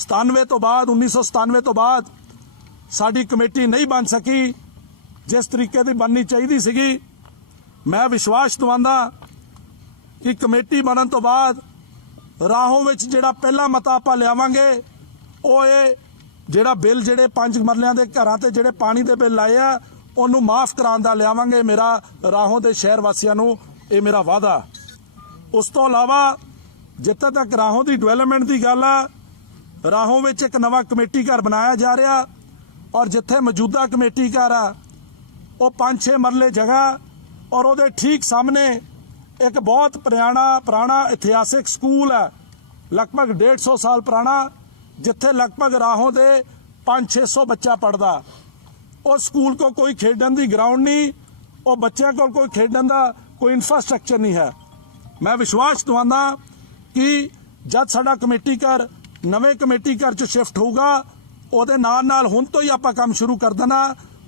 97 ਤੋਂ ਬਾਅਦ 1997 ਤੋਂ ਬਾਅਦ ਸਾਡੀ ਕਮੇਟੀ ਨਹੀਂ ਬਣ ਸਕੀ ਜਿਸ ਤਰੀਕੇ ਦੀ ਬਣਨੀ ਚਾਹੀਦੀ ਸੀਗੀ। ਮੈਂ ਵਿਸ਼ਵਾਸ ਦਿਵਾਉਂਦਾ ਕਿ ਕਮੇਟੀ ਬਣਨ ਤੋਂ ਬਾਅਦ ਰਾਹੋਂ ਵਿੱਚ ਜਿਹੜਾ ਪਹਿਲਾ ਮਤਾ ਆਪਾਂ ਲਿਆਵਾਂਗੇ ਉਹ ਇਹ ਜਿਹੜਾ ਬਿੱਲ ਜਿਹੜੇ 5 ਮਰਲਿਆਂ ਦੇ ਘਰਾਂ ਤੇ ਜਿਹੜੇ ਪਾਣੀ ਦੇ ਬਿੱਲ ਆਏ ਆ ਉਹਨੂੰ ਮਾਫ ਕਰਾਉਣ ਦਾ ਲਿਆਵਾਂਗੇ। ਮੇਰਾ ਰਾਹੋਂ ਦੇ ਸ਼ਹਿਰ ਵਾਸੀਆਂ ਨੂੰ ਇਹ ਮੇਰਾ ਵਾਅਦਾ। ਉਸ ਤੋਂ ਇਲਾਵਾ ਜਿੱਥੇ ਤੱਕ ਰਾਹੋਂ ਦੀ ਡਿਵੈਲਪਮੈਂਟ ਦੀ ਗੱਲ ਆ, ਰਾਹੋਂ ਵਿੱਚ ਇੱਕ ਨਵਾਂ ਕਮੇਟੀ ਘਰ ਬਣਾਇਆ ਜਾ ਰਿਹਾ ਔਰ ਜਿੱਥੇ ਮੌਜੂਦਾ ਕਮੇਟੀ ਘਰ ਆ ਉਹ 5-6 ਮਰਲੇ ਜਗ੍ਹਾ ਔਰ ਉਹਦੇ ਠੀਕ ਸਾਹਮਣੇ ਇੱਕ ਬਹੁਤ ਪੁਰਾਣਾ ਇਤਿਹਾਸਿਕ ਸਕੂਲ ਹੈ, ਲਗਭਗ 150 ਸਾਲ ਪੁਰਾਣਾ, ਜਿੱਥੇ ਲਗਭਗ ਰਾਹੋਂ ਦੇ 500-600 ਬੱਚਾ ਪੜਦਾ। ਉਸ ਸਕੂਲ ਕੋ ਕੋਈ ਖੇਡਣ ਦੀ ਗਰਾਊਂਡ ਨਹੀਂ, ਉਹ ਬੱਚਿਆਂ ਕੋਲ ਕੋਈ ਖੇਡਣ ਦਾ ਕੋਈ ਇਨਫਰਾਸਟ੍ਰਕਚਰ ਨਹੀਂ ਹੈ। ਮੈਂ ਵਿਸ਼ਵਾਸ ਦਿਵਾਉਂਦਾ ਕਿ ਜਦ ਸਾਡਾ ਕਮੇਟੀ ਘਰ ਨਵੇਂ ਕਮੇਟੀ ਘਰ 'ਚ ਸ਼ਿਫਟ ਹੋਊਗਾ ਉਹਦੇ ਨਾਲ ਹੁਣ ਤੋਂ ਹੀ ਆਪਾਂ ਕੰਮ ਸ਼ੁਰੂ ਕਰ ਦੇਣਾ।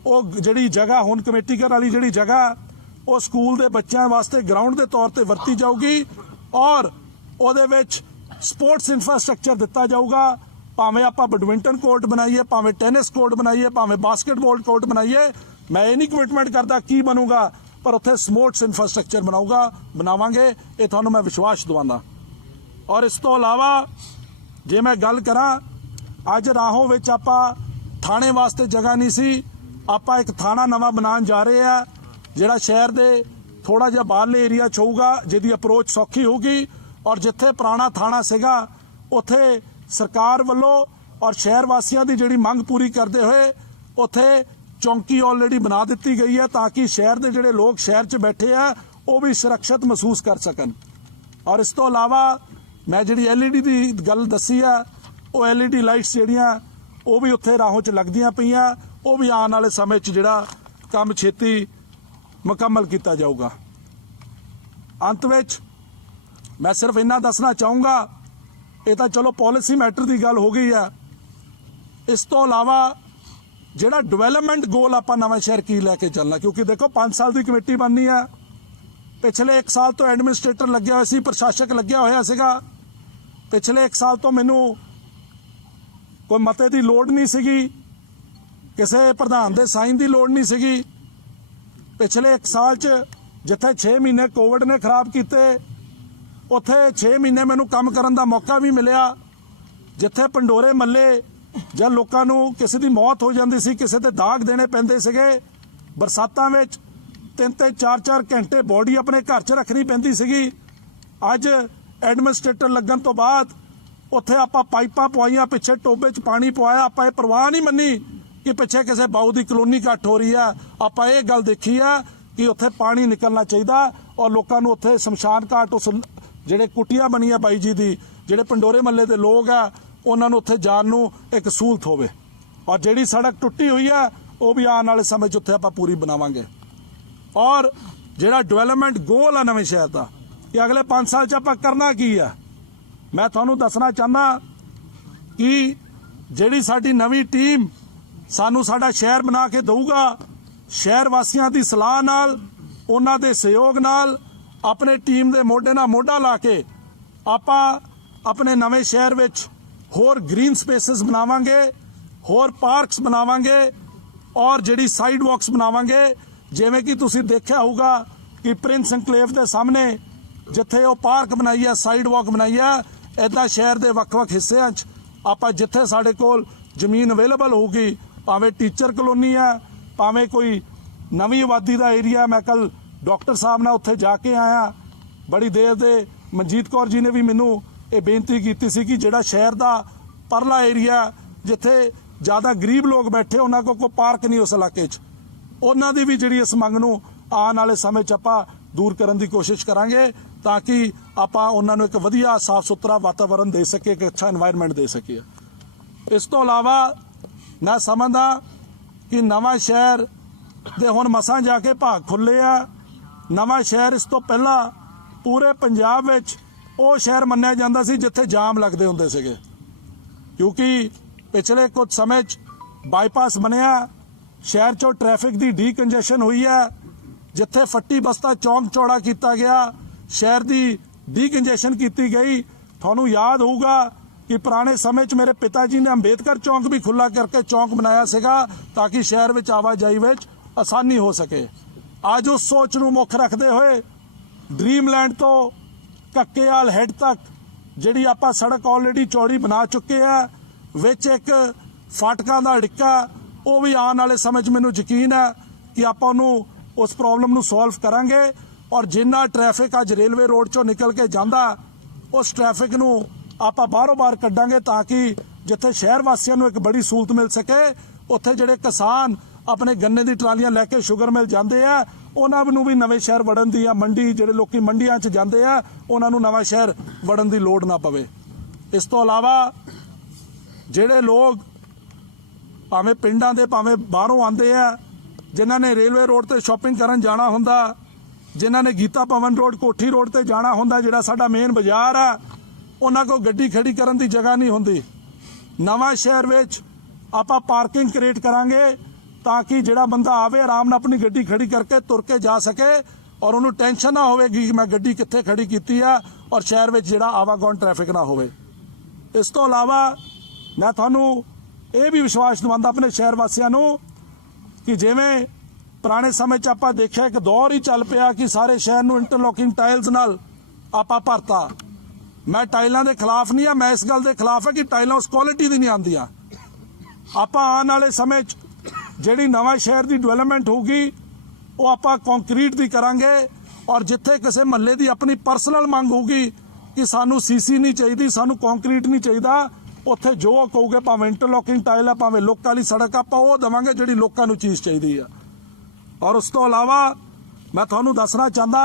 ਉਹ ਜਿਹੜੀ ਜਗ੍ਹਾ ਹੁਣ ਕਮੇਟੀ ਘਰ ਵਾਲੀ ਜਿਹੜੀ ਜਗ੍ਹਾ ਉਹ ਸਕੂਲ ਦੇ ਬੱਚਿਆਂ ਵਾਸਤੇ ਗਰਾਊਂਡ ਦੇ ਤੌਰ ਤੇ ਵਰਤੀ ਜਾਊਗੀ ਔਰ ਉਹਦੇ ਵਿੱਚ ਸਪੋਰਟਸ ਇਨਫਰਾਸਟ੍ਰਕਚਰ ਦਿੱਤਾ ਜਾਊਗਾ। ਭਾਵੇਂ ਆਪਾਂ ਬੈਡਮਿੰਟਨ ਕੋਰਟ ਬਣਾਈਏ, ਭਾਵੇਂ ਟੈਨਿਸ ਕੋਰਟ ਬਣਾਈਏ, ਭਾਵੇਂ ਬਾਸਕਟਬਾਲ ਕੋਰਟ ਬਣਾਈਏ, ਮੈਂ ਇਹ ਨਹੀਂ ਕਮਿਟਮੈਂਟ ਕਰਦਾ ਕੀ ਬਣੂਗਾ, ਪਰ ਉੱਥੇ ਸਪੋਰਟਸ ਇਨਫਰਾਸਟ੍ਰਕਚਰ ਬਣਾਵਾਂਗੇ। ਇਹ ਤੁਹਾਨੂੰ ਮੈਂ ਵਿਸ਼ਵਾਸ ਦਿਵਾਉਂਦਾ। ਔਰ ਇਸ ਤੋਂ ਇਲਾਵਾ ਜੇ ਮੈਂ ਗੱਲ ਕਰਾਂ, ਅੱਜ ਰਾਹੋਂ ਵਿੱਚ ਆਪਾਂ ਥਾਣੇ ਵਾਸਤੇ ਜਗ੍ਹਾ ਨਹੀਂ ਸੀ, ਆਪਾਂ ਇੱਕ ਥਾਣਾ ਨਵਾਂ ਬਣਾਉਣ ਜਾ ਰਹੇ ਆ ਜਿਹੜਾ ਸ਼ਹਿਰ ਦੇ ਥੋੜਾ ਜਿਹਾ ਬਾਹਰਲੇ ਏਰੀਆ 'ਚ ਹੋਊਗਾ, ਜਿਹਦੀ ਅਪਰੋਚ ਸੌਖੀ ਹੋਊਗੀ ਔਰ ਜਿੱਥੇ ਪੁਰਾਣਾ ਥਾਣਾ ਸੀਗਾ ਉੱਥੇ ਸਰਕਾਰ ਵੱਲੋਂ ਔਰ ਸ਼ਹਿਰ ਵਾਸੀਆਂ ਦੀ ਜਿਹੜੀ ਮੰਗ ਪੂਰੀ ਕਰਦੇ ਹੋਏ ਉੱਥੇ ਚੌਂਕੀ ਆਲਰੇਡੀ ਬਣਾ ਦਿੱਤੀ ਗਈ ਹੈ ਤਾਂ ਕਿ ਸ਼ਹਿਰ ਦੇ ਜਿਹੜੇ ਲੋਕ ਸ਼ਹਿਰ 'ਚ ਬੈਠੇ ਆ ਉਹ ਵੀ ਸੁਰੱਖਿਅਤ ਮਹਿਸੂਸ ਕਰ ਸਕਣ। ਔਰ ਇਸ ਤੋਂ ਇਲਾਵਾ ਮੈਂ ਜਿਹੜੀ LED ਦੀ ਗੱਲ ਦੱਸੀ ਆ, ਉਹ LED ਲਾਈਟਸ ਜਿਹੜੀਆਂ ਉਹ ਵੀ ਉੱਥੇ ਰਾਹੋਂ 'ਚ ਲੱਗਦੀਆਂ ਪਈਆਂ, ਉਹ ਵੀ ਆਉਣ ਵਾਲੇ ਸਮੇਂ 'ਚ ਜਿਹੜਾ ਕੰਮ ਛੇਤੀ ਮੁਕੰਮਲ ਕੀਤਾ ਜਾਊਗਾ। ਅੰਤ ਵਿੱਚ ਮੈਂ ਸਿਰਫ ਇੰਨਾ ਦੱਸਣਾ ਚਾਹੂੰਗਾ, ਇਹ ਤਾਂ ਚਲੋ ਪਾਲਿਸੀ ਮੈਟਰ ਦੀ ਗੱਲ ਹੋ ਗਈ ਆ, ਇਸ ਤੋਂ ਇਲਾਵਾ ਜਿਹੜਾ ਡਿਵੈਲਪਮੈਂਟ ਗੋਲ ਆਪਾਂ ਨਵਾਂ ਸ਼ਹਿਰ ਕੀ ਲੈ ਕੇ ਚੱਲਣਾ, ਕਿਉਂਕਿ ਦੇਖੋ 5 ਸਾਲ ਦੀ ਕਮੇਟੀ ਬਣਨੀ ਆ। ਪਿਛਲੇ 1 ਸਾਲ ਤੋਂ ਐਡਮਿਨਿਸਟ੍ਰੇਟਰ ਲੱਗਿਆ ਹੋਇਆ ਸੀ, ਪ੍ਰਸ਼ਾਸਕ ਲੱਗਿਆ ਹੋਇਆ ਸੀਗਾ। ਪਿਛਲੇ 1 ਸਾਲ ਤੋਂ ਮੈਨੂੰ ਕੋਈ ਮਤੇ ਦੀ ਲੋੜ ਨਹੀਂ ਸੀਗੀ, ਕਿਸੇ ਪ੍ਰਧਾਨ ਦੇ ਸਾਈਨ ਦੀ ਲੋੜ ਨਹੀਂ ਸੀਗੀ। ਪਿਛਲੇ 1 ਸਾਲ 'ਚ ਜਿੱਥੇ 6 ਮਹੀਨੇ ਕੋਵਿਡ ਨੇ ਖਰਾਬ ਕੀਤੇ ਉੱਥੇ 6 ਮਹੀਨੇ ਮੈਨੂੰ ਕੰਮ ਕਰਨ ਦਾ ਮੌਕਾ ਵੀ ਮਿਲਿਆ। ਜਿੱਥੇ ਪੰਡੋਰੇ ਮੱਲੇ ਜਦ ਲੋਕਾਂ ਨੂੰ ਕਿਸੇ ਦੀ ਮੌਤ ਹੋ ਜਾਂਦੀ ਸੀ, ਕਿਸੇ ਤੇ ਦਾਗ ਦੇਣੇ ਪੈਂਦੇ ਸੀਗੇ, ਬਰਸਾਤਾਂ ਵਿੱਚ 3-3 4-4 ਘੰਟੇ ਬੋਡੀ ਆਪਣੇ ਘਰ 'ਚ ਰੱਖਣੀ ਪੈਂਦੀ ਸੀਗੀ, ਅੱਜ ਐਡਮਿਨਿਸਟ੍ਰੇਟਰ ਲੱਗਣ ਤੋਂ ਬਾਅਦ ਉੱਥੇ ਆਪਾਂ ਪਾਈਪਾਂ ਪਵਾਈਆਂ, ਪਿੱਛੇ ਟੋਬੇ 'ਚ ਪਾਣੀ ਪਵਾਇਆ। ਆਪਾਂ ਇਹ ਪਰਵਾਹ ਨਹੀਂ ਮੰਨੀ ਕਿ ਪਿੱਛੇ ਕਿਸੇ ਬਾਊ ਦੀ ਕਲੋਨੀ ਘੱਟ ਹੋ ਰਹੀ ਆ, ਆਪਾਂ ਇਹ ਗੱਲ ਦੇਖੀ ਆ ਕਿ ਉੱਥੇ ਪਾਣੀ ਨਿਕਲਣਾ ਚਾਹੀਦਾ ਔਰ ਲੋਕਾਂ ਨੂੰ ਉੱਥੇ ਸ਼ਮਸ਼ਾਨ ਘਾਟ, ਉਸ ਜਿਹੜੇ ਕੁਟੀਆਂ ਬਣੀਆਂ ਬਾਈ ਜੀ ਦੀ, ਜਿਹੜੇ ਪੰਡੋਰੇ ਮੱਲੇ ਦੇ ਲੋਕ ਆ ਉਹਨਾਂ ਨੂੰ ਉੱਥੇ ਜਾਣ ਨੂੰ ਇੱਕ ਸਹੂਲਤ ਹੋਵੇ। ਔਰ ਜਿਹੜੀ ਸੜਕ ਟੁੱਟੀ ਹੋਈ ਆ ਉਹ ਵੀ ਆਉਣ ਵਾਲੇ ਸਮੇਂ 'ਚ ਉੱਥੇ ਆਪਾਂ ਪੂਰੀ ਬਣਾਵਾਂਗੇ। ਔਰ ਜਿਹੜਾ ਡਿਵੈਲਪਮੈਂਟ ਗੋਲ ਆ ਨਵੇਂ ਸ਼ਹਿਰ ਦਾ ਕਿ ਅਗਲੇ 5 ਸਾਲ 'ਚ ਆਪਾਂ ਕਰਨਾ ਕੀ ਆ, ਮੈਂ ਤੁਹਾਨੂੰ ਦੱਸਣਾ ਚਾਹੁੰਦਾ ਕਿ ਜਿਹੜੀ ਸਾਡੀ ਨਵੀਂ ਟੀਮ ਸਾਨੂੰ ਸਾਡਾ ਸ਼ਹਿਰ ਬਣਾ ਕੇ ਦਊਗਾ, ਸ਼ਹਿਰ ਵਾਸੀਆਂ ਦੀ ਸਲਾਹ ਨਾਲ, ਉਹਨਾਂ ਦੇ ਸਹਿਯੋਗ ਨਾਲ, ਆਪਣੇ ਟੀਮ ਦੇ ਮੋਢੇ ਨਾਲ ਮੋਢਾ ਲਾ ਕੇ ਆਪਾਂ ਆਪਣੇ ਨਵੇਂ ਸ਼ਹਿਰ ਵਿੱਚ ਹੋਰ ਗ੍ਰੀਨ ਸਪੇਸਿਸ ਬਣਾਵਾਂਗੇ, ਹੋਰ ਪਾਰਕਸ ਬਣਾਵਾਂਗੇ ਔਰ ਜਿਹੜੀ ਸਾਈਡ ਵਾਕਸ ਬਣਾਵਾਂਗੇ। ਜਿਵੇਂ ਕਿ ਤੁਸੀਂ ਦੇਖਿਆ ਹੋਊਗਾ ਕਿ ਪ੍ਰਿੰਸ ਐਨਕਲੇਵ ਦੇ ਸਾਹਮਣੇ ਜਿੱਥੇ ਉਹ ਪਾਰਕ ਬਣਾਈ ਹੈ, ਸਾਈਡ ਵਾਕ ਬਣਾਈ ਹੈ, ਇੱਦਾਂ ਸ਼ਹਿਰ ਦੇ ਵੱਖ-ਵੱਖ ਹਿੱਸਿਆਂ 'ਚ ਆਪਾਂ ਜਿੱਥੇ ਸਾਡੇ ਕੋਲ ਜ਼ਮੀਨ ਅਵੇਲੇਬਲ ਹੋਊਗੀ, ਭਾਵੇਂ ਟੀਚਰ ਕਲੋਨੀ ਹੈ, ਭਾਵੇਂ ਕੋਈ ਨਵੀਂ ਆਬਾਦੀ ਦਾ ਏਰੀਆ। ਮੈਂ ਕੱਲ ਡਾਕਟਰ ਸਾਹਿਬ ਨਾਲ ਉੱਥੇ ਜਾ ਕੇ ਆਇਆ, ਬੜੀ ਦੇਰ ਦੇ ਮਨਜੀਤ ਕੌਰ ਜੀ ਨੇ ਵੀ ਮੈਨੂੰ ਇਹ ਬੇਨਤੀ ਕੀਤੀ ਸੀ ਕਿ ਜਿਹੜਾ ਸ਼ਹਿਰ ਦਾ ਪਰਲਾ ਏਰੀਆ ਜਿੱਥੇ ਜ਼ਿਆਦਾ ਗਰੀਬ ਲੋਕ ਬੈਠੇ, ਉਹਨਾਂ ਕੋਲ ਕੋਈ ਪਾਰਕ ਨਹੀਂ ਉਸ ਇਲਾਕੇ 'ਚ, ਉਹਨਾਂ ਦੀ ਵੀ ਜਿਹੜੀ ਇਸ ਮੰਗ ਨੂੰ ਆਉਣ ਵਾਲੇ ਸਮੇਂ 'ਚ ਆਪਾਂ ਦੂਰ ਕਰਨ ਦੀ ਕੋਸ਼ਿਸ਼ ਕਰਾਂਗੇ ਤਾਂ ਕਿ ਆਪਾਂ ਉਹਨਾਂ ਨੂੰ ਇੱਕ ਵਧੀਆ ਸਾਫ਼ ਸੁਥਰਾ ਵਾਤਾਵਰਨ ਦੇ ਸਕੀਏ, ਇੱਕ ਅੱਛਾ এনवायरमेंट ਦੇ ਸਕੀਏ। ਇਸ ਤੋਂ ਇਲਾਵਾ ਮੈਂ ਸਮਝਦਾ ਕਿ ਨਵਾਂ ਸ਼ਹਿਰ ਦੇ ਹੁਣ ਮਸਾਂ ਜਾ ਕੇ ਭਾਗ ਖੁੱਲੇ ਆ। ਨਵਾਂ ਸ਼ਹਿਰ ਇਸ ਤੋਂ ਪਹਿਲਾਂ ਪੂਰੇ ਪੰਜਾਬ ਵਿੱਚ ਉਹ ਸ਼ਹਿਰ ਮੰਨਿਆ ਜਾਂਦਾ ਸੀ ਜਿੱਥੇ ਜਾਮ ਲੱਗਦੇ ਹੁੰਦੇ ਸੀਗੇ, ਕਿਉਂਕਿ ਪਿਛਲੇ ਕੁਝ ਸਮੇਂ 'ਚ ਬਾਈਪਾਸ ਬਣਿਆ, ਸ਼ਹਿਰ 'ਚੋਂ ਟ੍ਰੈਫਿਕ ਦੀ ਡੀਕੰਜੈਸ਼ਨ ਹੋਈ ਹੈ। ਜਿੱਥੇ ਫੱਟੀ ਬਸਤਾ ਚੌਂਕ ਚੌੜਾ ਕੀਤਾ ਗਿਆ, ਸ਼ਹਿਰ ਦੀ ਡੀਕੰਜੈਸ਼ਨ ਕੀਤੀ ਗਈ। ਤੁਹਾਨੂੰ ਯਾਦ ਹੋਊਗਾ कि पुराने समय च मेरे पिता जी ने अंबेडकर चौक भी खुला करके चौक बनाया सीगा ताकि शहर विच आवाजाई विच आसानी हो सके। आज उस सोच नूं मुख रखते हुए ड्रीमलैंड तो कक्केयाल हेड तक जिहड़ी आपां सड़क ऑलरेडी चौड़ी बना चुके हैं, विच एक फाटकां दा अड़िक्का वो भी आने वाले समय मैनूं यकीन है कि आपां उहनूं उस प्रॉब्लम नूं सॉल्व करांगे। और जिन्ना ट्रैफिक अज रेलवे रोड चों निकल के जांदा उस ट्रैफिक नूं आपां बाहरों बाहर कड्डांगे ताकि जिथे शहर वासियों नूं एक बड़ी सहूलत मिल सके उत्थे जिहड़े किसान अपने गन्ने दी ट्रालियां लैके शुगर मिल जाते हैं उन्हां नूं भी नवें शहर वड़न दी या मंडी जिहड़े लोकी मंडियां च जाते हैं उन्हां नूं नवां शहर वड़न दी लोड़ ना पवे। इस तो इलावा जिहड़े लोग भावें पिंडां दे भावें बाहरों आते हैं, जिन्हां ने रेलवे रोड ते शॉपिंग करन जाना हुंदा, जिन्हां ने गीता भवन रोड कोठी रोड ते जाना हुंदा जिहड़ा साडा मेन बाजार आ, उन्हां कोल गड्डी खड़ी करन दी जगह नहीं हुंदी। नवां शहर विच आपां पार्किंग क्रिएट करांगे ताकि जिहड़ा बंदा आवे आराम नाल अपनी गड्डी खड़ी करके तुर के जा सके और उन्होंने टेंशन ना होवेगी कि मैं गड्डी कित्थे खड़ी कीती आ और शहर विच जिहड़ा आवागौन ट्रैफिक ना होवे। इस तो इलावा मैं तुहानूं ਇਹ भी विश्वास दिवांदा अपने शहर वासियों नूं कि जिवें पुराने समय च आपां देखिआ एक दौर ही चल पिया कि सारे शहर नूं इंटरलॉकिंग टाइल्स नाल आपां भरता। मैं टाइलों के खिलाफ नहीं, मैं इस गल के खिलाफ है कि टाइलों उस क्वालिटी दी नहीं आंदियां। आपां आने वाले समय जिहड़ी नवां शहर की डिवेलपमेंट होगी वो आपां कंक्रीट दी करांगे और जिथे किसी महल्ले की अपनी परसनल मंग होगी कि सानू सीसी नहीं चाहिए, सानू कंक्रीट नहीं चाहिए, उत्थे जो कहोगे भावें इंटरलॉकिंग टाइल है भावें लोकां वाली सड़क आपां वो देवांगे जिहड़ी लोकां नूं चीज़ चाहिए है। और उस तो इलावा मैं तुहानूं दसना चाहता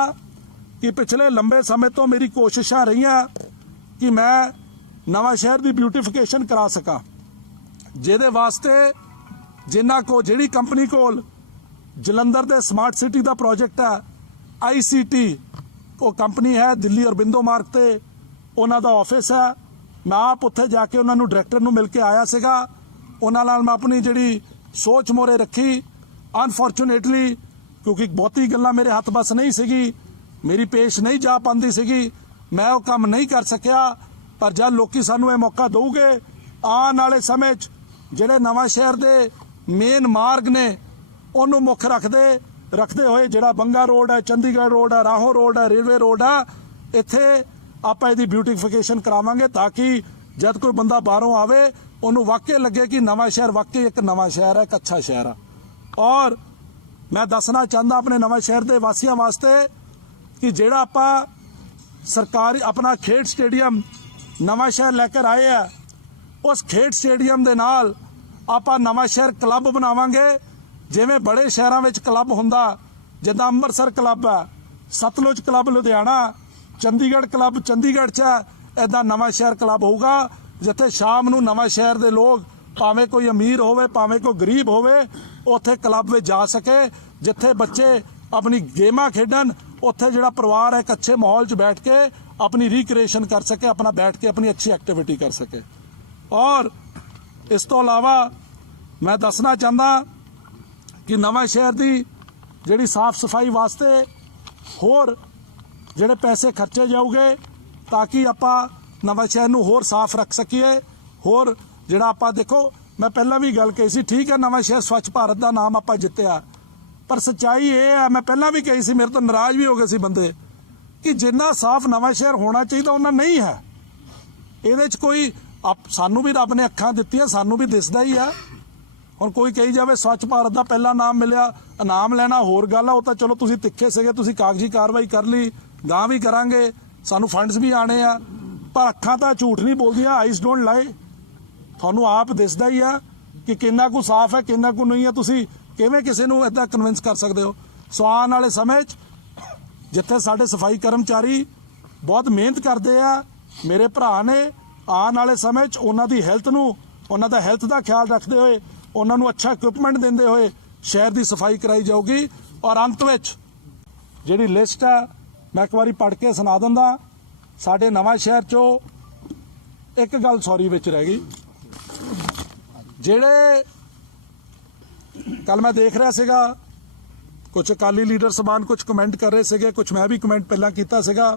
कि पिछले लंबे समय तो मेरी कोशिशां रहियां कि मैं नवां शहर की ब्यूटिफिकेशन करा सकां, जिहदे वास्ते जिन्हां को जिहड़ी कंपनी कोल जलंधर दे स्मार्ट सिटी का प्रोजेक्ट है ICT वो कंपनी है दिल्ली अरबिंदो मार्ग ते उन्हां दा ऑफिस है। मैं आप उत्थे जाके उन्होंने डायरैक्टर नूं मिल के आया सीगा, उन्हां नाल मैं अपनी जिहड़ी सोच मोरे रखी। अनफॉर्चुनेटली क्योंकि बहुती गल्लां मेरे हथ बस नहीं सीगी, मेरी पेश नहीं जा पाती सीगी, मैं वो काम नहीं कर सकिया। पर जब लोकी सानू ये मौका दोगे आने वाले समय जिहड़े नवां शहर दे मेन मार्ग ने उन्होंने मुख रखते हुए जिहड़ा बंगा रोड है, चंडीगढ़ रोड है, राहो रोड है, रेलवे रोड है, इत्थे आपां इहदी ब्यूटिफिकेशन करावांगे ताकि जब कोई बंदा बाहरों आवे उन्होंने वाकई लगे कि नवां शहर वाकई एक नवां शहर है, एक अच्छा शहर है। और मैं दसना चाहता अपने नवां शहर के वासियों वास्ते कि जिहड़ा आपां सरकारी अपना खेड स्टेडियम नवां शहर लैकर आए हैं उस खेड स्टेडियम के नाल आपां नवां शहर क्लब बनावांगे। जिवें बड़े शहरों में क्लब हुंदा जिद्दां अंमृतसर क्लब है, सतलुज क्लब लुधियाना, चंडीगढ़ क्लब चंडीगढ़ च है, इदां नवां शहर क्लब होगा जिथे शाम नूं नवां शहर के लोग भावें कोई अमीर होवे भावें कोई गरीब होवे उत्थे क्लब में जा सके, जिथे बच्चे अपनी गेमां खेडन उत्थे जिहड़ा परिवार है एक अच्छे माहौल च बैठ के अपनी रिक्रिएशन कर सके, अपना बैठ के अपनी अच्छी एक्टिविटी कर सके। और इस तो इलावा मैं दसना चाहता कि नवां शहर की जिहड़ी साफ सफाई वास्ते होर जिहड़े पैसे खर्चे जाऊगे ताकि आपां नवां शहर नूं होर साफ रख सकीए। होर जिहड़ा आपां देखो मैं पहला भी गल कही सी, ठीक है नवां शहर स्वच्छ भारत का नाम आपां जित्तिया, पर सच्चाई ये है मैं पहला भी कही सी, मेरे तो नाराज भी हो गए सी बंदे कि जिन्ना साफ नवां शहर होना चाहिए उन्ना नहीं है। ये कोई सानू भी रब ने अखां दित्तियां, सानू भी दिसदा ही है। हुण कोई कही जावे स्वच्छ भारत का पहला नाम मिलिया, इनाम लेना होर गल आ, वो तो चलो तुसीं तिखे सीगे, तुसीं कागजी कार्रवाई कर ली, गां भी करांगे, सानू फंड्स भी आने आ, पर अखां तां झूठ नहीं बोलदियां, आईज डोंट लाई। तुहानू आप दिसदा ही है कि किन्ना कु साफ है किन्ना कु नहीं है, तुसीं किवें किसी नूं इदां कन्विंस कर सकदे हो। सो आने वाले समय जिथे साडे सफाई कर्मचारी बहुत मेहनत करते आ, मेरे भरा ने आने वाले समय उन्हां दी हैल्थ नूं उन्हां दा हैल्थ का ख्याल रखते हुए उन्हां नूं अच्छा इक्विपमेंट देंदे हुए शहर की सफाई कराई जाऊगी। और अंत विच जिहड़ी लिस्ट है मैं एक बारी पढ़ के सुना दिंदा। साडे नवां शहर चो एक गल सॉरी विच रह गई, जिहड़े कल मैं देख रहा सीगा कुछ अकाली लीडर सबान कुछ कमेंट कर रहे थे, कुछ मैं भी कमेंट पहला किया सीगा,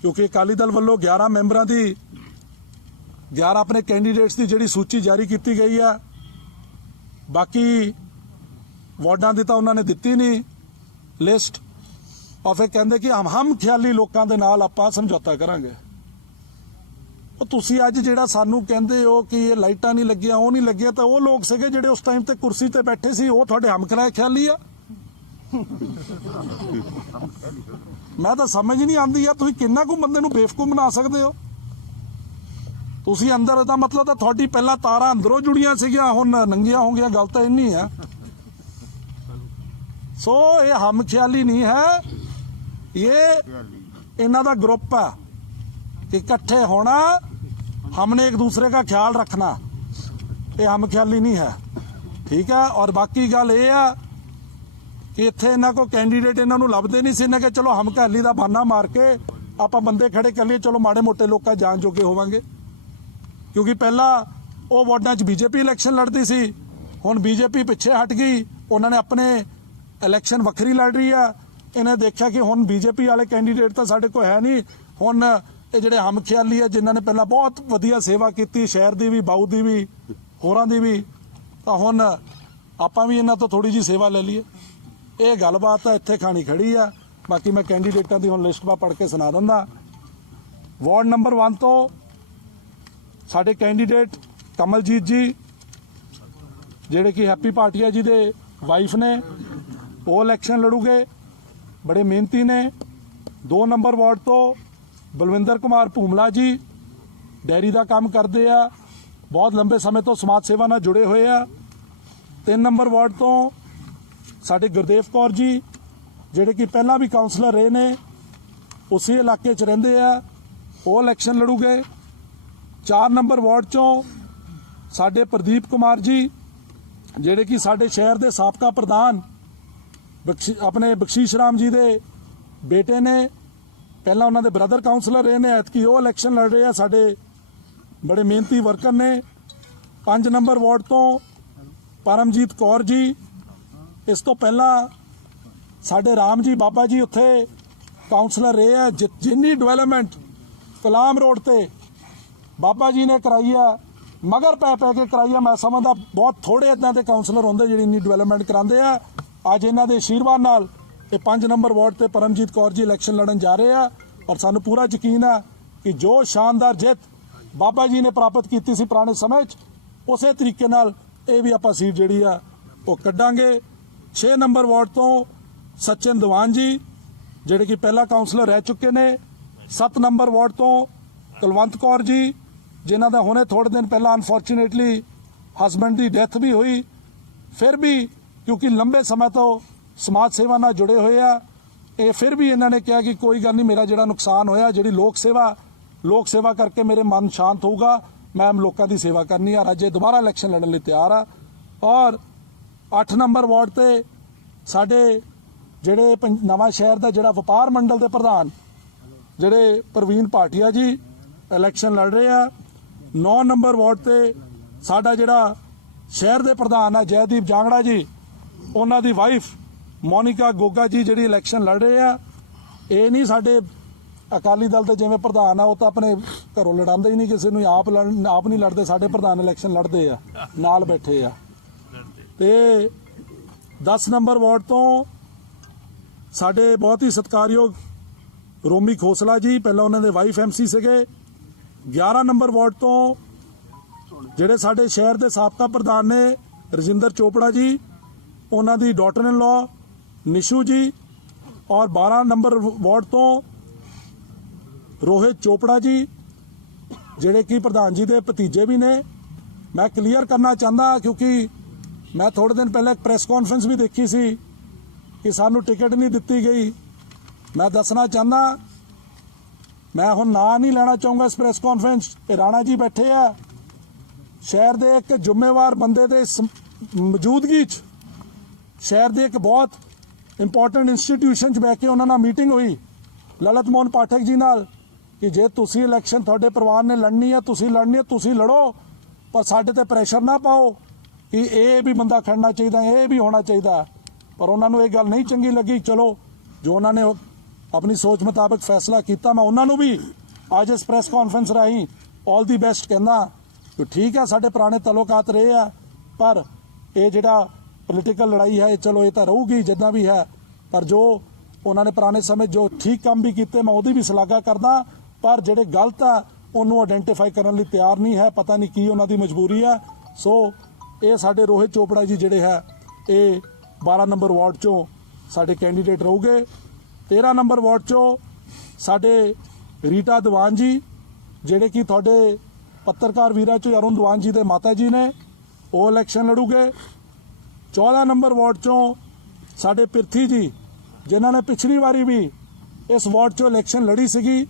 क्योंकि अकाली दल वालों 11 मैंबरों की 11 ਆਪਣੇ ਕੈਂਡੀਡੇਟਸ ਦੀ ਜਿਹੜੀ ਸੂਚੀ ਜਾਰੀ ਕੀਤੀ ਗਈ ਆ। ਬਾਕੀ ਵਾਰਡਾਂ ਦੀ ਤਾਂ ਉਹਨਾਂ ਨੇ ਦਿੱਤੀ ਨਹੀਂ ਲਿਸਟ, ਔਰ ਫਿਰ ਕਹਿੰਦੇ ਕਿ ਹਮ ਖਿਆਲੀ ਲੋਕਾਂ ਦੇ ਨਾਲ ਆਪਾਂ ਸਮਝੌਤਾ ਕਰਾਂਗੇ। ਉਹ ਤੁਸੀਂ ਅੱਜ ਜਿਹੜਾ ਸਾਨੂੰ ਕਹਿੰਦੇ ਹੋ ਕਿ ਇਹ ਲਾਈਟਾਂ ਨਹੀਂ ਲੱਗੀਆਂ, ਉਹ ਨਹੀਂ ਲੱਗੀਆਂ, ਤਾਂ ਉਹ ਲੋਕ ਸੀਗੇ ਜਿਹੜੇ ਉਸ ਟਾਈਮ ਤੇ ਕੁਰਸੀ ਤੇ ਬੈਠੇ ਸੀ, ਉਹ ਤੁਹਾਡੇ ਖਿਆਲੀ ਆ। ਮੈਂ ਤਾਂ ਸਮਝ ਨਹੀਂ ਆਉਂਦੀ ਆ ਤੁਸੀਂ ਕਿੰਨਾ ਕੁ ਬੰਦੇ ਨੂੰ ਬੇਵਕੂਫ ਬਣਾ ਸਕਦੇ ਹੋ। ਤੁਸੀਂ ਅੰਦਰ ਦਾ ਮਤਲਬ ਤਾਂ ਤੁਹਾਡੀ ਪਹਿਲਾਂ ਤਾਰਾਂ ਅੰਦਰੋਂ ਜੁੜੀਆਂ ਸੀਗੀਆਂ, ਹੁਣ ਨੰਗੀਆਂ ਹੋ ਗਈਆਂ, ਗੱਲ ਤਾਂ ਇੰਨੀ ਆ। ਸੋ ਇਹ ਖਿਆਲੀ ਨਹੀਂ ਹੈ, ਇਹ ਇਹਨਾਂ ਦਾ ग्रुप है कि इकट्ठे होना, हमने एक दूसरे का ख्याल रखना, ये ख्याली नहीं है, ठीक है। और बाकी गल ये है कि इत्थे इन्हां को कैंडीडेट इन्हां नूं लभदे नहीं सी, इन्हां कि चलो ख्याली दा बहाना मार के आपां बंदे खड़े कर लिए, चलो माड़े मोटे लोग जान जोगे होवांगे। क्योंकि पहला वो वार्डां च बीजेपी इलैक्शन लड़दी सी, हुण बीजेपी पिछे हट गई, उन्होंने अपने इलैक्शन वखरी लड़ रही है। इन्हें देखा कि हुण बीजेपी वाले कैंडीडेट तो साडे कोल है नहीं, हुण ये जिहड़े खियाली है जिन्होंने पहला बहुत वधिया सेवा की शहर की भी, बाऊ की भी, होरां दी भी, तो हुण आपां भी इन्हां तो थोड़ी जी सेवा ले लीए। ये गलबात है, इत्थे खानी खड़ी है। बाकी मैं कैंडीडेटां दी हुण लिस्ट मैं पढ़ के सुना दिंदा। वार्ड नंबर 1 तो साडे कैंडीडेट कमलजीत जी जिहड़े कि हैप्पी भाटिया जी दे वाइफ ने, वो इलैक्शन लड़ूगे, बड़े मेहनती ने। 2 नंबर वार्ड तो बलविंदर कुमार भूमला जी डेयरी का काम करते हैं, बहुत लंबे समय तो समाज सेवा नाल जुड़े हुए हैं। 3 नंबर वार्ड तो साडे गुरदेव कौर जी जिहड़े कि पहला भी काउंसलर रहे ने, उसी इलाके च रहिंदे आ, वो इलैक्शन लड़ूगे। 4 नंबर वार्ड चों साडे प्रदीप कुमार जी जिहड़े कि साडे शहर के साबका प्रधान अपने बख्शीश राम जी दे बेटे ने, पहला उन्होंने ब्रदर काउंसलर रहे ने, ऐतकी वो इलैक्शन लड़ रहे हैं, साडे बड़े मेहनती वर्कर ने। 5 नंबर वार्ड तो परमजीत कौर जी, इस तो पहला साडे राम जी बाबा जी उत्थे काउंसलर रहे हैं। जिन्नी डिवेलपमेंट कलाम रोड ते बाबा जी ने कराई है, मगर पै के कराई है, मैं समझदा बहुत थोड़े इदां दे काउंसलर होंदे जिहड़ी इन्नी डिवेलपमेंट करांदे आ। अज इन्हां दे आशीर्वाद नाल 5 नंबर वार्ड ते परमजीत कौर जी इलैक्शन लड़न जा रहे हैं, और सानू पूरा यकीन है कि जो शानदार जित बाबा जी ने प्राप्त की सी पुराने समय च, उस तरीके नाल ये भी आपां सीट जिहड़ी आ वो कड्डांगे। 6 नंबर वार्ड तो सचिन दीवान जी जिहड़े कि पहला काउंसलर रह चुके ने। 7 नंबर वार्ड तो कुलवंत कौर जी जिन्हां दा हुणे थोड़े दिन पहला अनफॉर्चुनेटली हसबैंड की डेथ भी हुई, फिर भी क्योंकि लंबे समय तो समाज सेवा नाल जुड़े हुए आ, ये फिर भी इन्होंने कहा कि कोई गल नहीं, मेरा जिहड़ा नुकसान होया, जिहड़ी लोक सेवा करके मेरे मन शांत होगा, मैं लोगों की सेवा करनी है। अज दोबारा इलैक्शन लड़न लई तैयार आ। और 8 नंबर वार्ड ते साडे जिहड़े नवां शहर का जिहड़ा वपार मंडल के प्रधान जिहड़े प्रवीण भाटिया जी इलैक्शन लड़ रहे हैं। 9 नंबर वार्ड ते साडा जिहड़ा शहर के प्रधान है जयदीप जांगड़ा जी, उन्हां दी वाइफ मोनिका गोगा जी जिहड़ी इलैक्शन लड़ रहे हैं। ये नहीं साडे अकाली दल के जिवें प्रधान है, वो तो अपने घरों लड़ांदे ही नहीं, किसी नूं आप नहीं लड़ते, साडे प्रधान इलैक्शन लड़ते आ, नाल बैठे आ। ते 10 नंबर वार्ड तो साडे बहुत ही सत्कारयोग रोमी खोसला जी, पहला उन्होंने वाइफ MC सीगे। 11 नंबर वार्ड तो जिहड़े साडे शहर के साबका प्रधान ने रजिंदर चोपड़ा जी, उन्हां दी daughter in law Nishu ji. और 12 नंबर वार्ड तो रोहित चोपड़ा जी जिहड़े कि प्रधान जी के भतीजे भी ने। मैं क्लीयर करना चाहता क्योंकि मैं थोड़े दिन पहले एक प्रेस कॉन्फ्रेंस भी देखी सी कि सानू टिकट नहीं दिती गई। मैं दसना चाहता, मैं हुण नाम नहीं लेना चाहूँगा इस प्रेस कॉन्फ्रेंस, राणा जी बैठे आ, शहर के एक जिम्मेवार बंदे दे मौजूदगी शहर के एक बहुत इंपॉर्टेंट इंस्टीट्यूशन बह के उन्होंने मीटिंग हुई ललित मोहन पाठक जी नाल कि जे तुसी इलैक्शन तुहाडे परिवार ने लड़नी है, तुसी लड़नी है, तुसी लड़ो, पर साडे ते प्रैशर ना पाओ कि ये भी बंदा खड़ना चाहिए, ये भी होना चाहिए। पर उन्होंने ये गल नहीं चंगी लगी। चलो जो उन्होंने अपनी सोच मुताबिक फैसला किया, मैं उन्होंने भी आज इस प्रैस कॉन्फ्रेंस राही ਆਲ ਦੀ ਬੈਸਟ ਕਹਿੰਦਾ ਕਿ ਠੀਕ ਹੈ ਸਾਡੇ ਪੁਰਾਣੇ ਤਲੋਕਾਤ ਰਹੇ ਆ ਪਰ ਇਹ ਜਿਹੜਾ ਪੋਲੀਟੀਕਲ ਲੜਾਈ ਹੈ ਚਲੋ ਇਹ ਤਾਂ ਰਹੂਗੀ ਜਿੱਦਾਂ ਵੀ ਹੈ ਪਰ ਜੋ ਉਹਨਾਂ ਨੇ ਪੁਰਾਣੇ ਸਮੇਂ ਜੋ ਠੀਕ ਕੰਮ ਵੀ ਕੀਤੇ ਮੈਂ ਉਹਦੀ ਵੀ ਸ਼ਲਾਘਾ ਕਰਦਾ ਪਰ ਜਿਹੜੇ ਗਲਤ ਆ ਉਹਨੂੰ ਆਇਡੈਂਟੀਫਾਈ ਕਰਨ ਲਈ ਤਿਆਰ ਨਹੀਂ ਹੈ ਪਤਾ ਨਹੀਂ ਕੀ ਉਹਨਾਂ ਦੀ ਮਜਬੂਰੀ ਹੈ ਸੋ ਇਹ ਸਾਡੇ ਰੋਹਿਤ ਚੋਪੜਾ ਜੀ ਜਿਹੜੇ ਹੈ ਇਹ 12 ਨੰਬਰ ਵਾਰਡ ਚੋਂ ਸਾਡੇ ਕੈਂਡੀਡੇਟ ਰਹੂਗੇ 13 ਨੰਬਰ ਵਾਰਡ ਚੋਂ ਸਾਡੇ ਰੀਟਾ ਦੀਵਾਨ ਜੀ ਜਿਹੜੇ ਕਿ ਤੁਹਾਡੇ ਪੱਤਰਕਾਰ ਵੀਰਾਂ ਚੋਂ ਅਰੁਣ ਦੀਵਾਨ ਜੀ ਦੇ ਮਾਤਾ ਜੀ ਨੇ ਉਹ ਇਲੈਕਸ਼ਨ ਲੜੂਗੇ 14 ਨੰਬਰ ਵਾਰਡ ਚੋਂ ਸਾਡੇ ਪਿਰਥੀ ਜੀ ਜਿਨ੍ਹਾਂ ਨੇ ਪਿਛਲੀ ਵਾਰੀ ਵੀ ਇਸ ਵਾਰਡ ਚੋਂ ਇਲੈਕਸ਼ਨ ਲੜੀ ਸੀਗੀ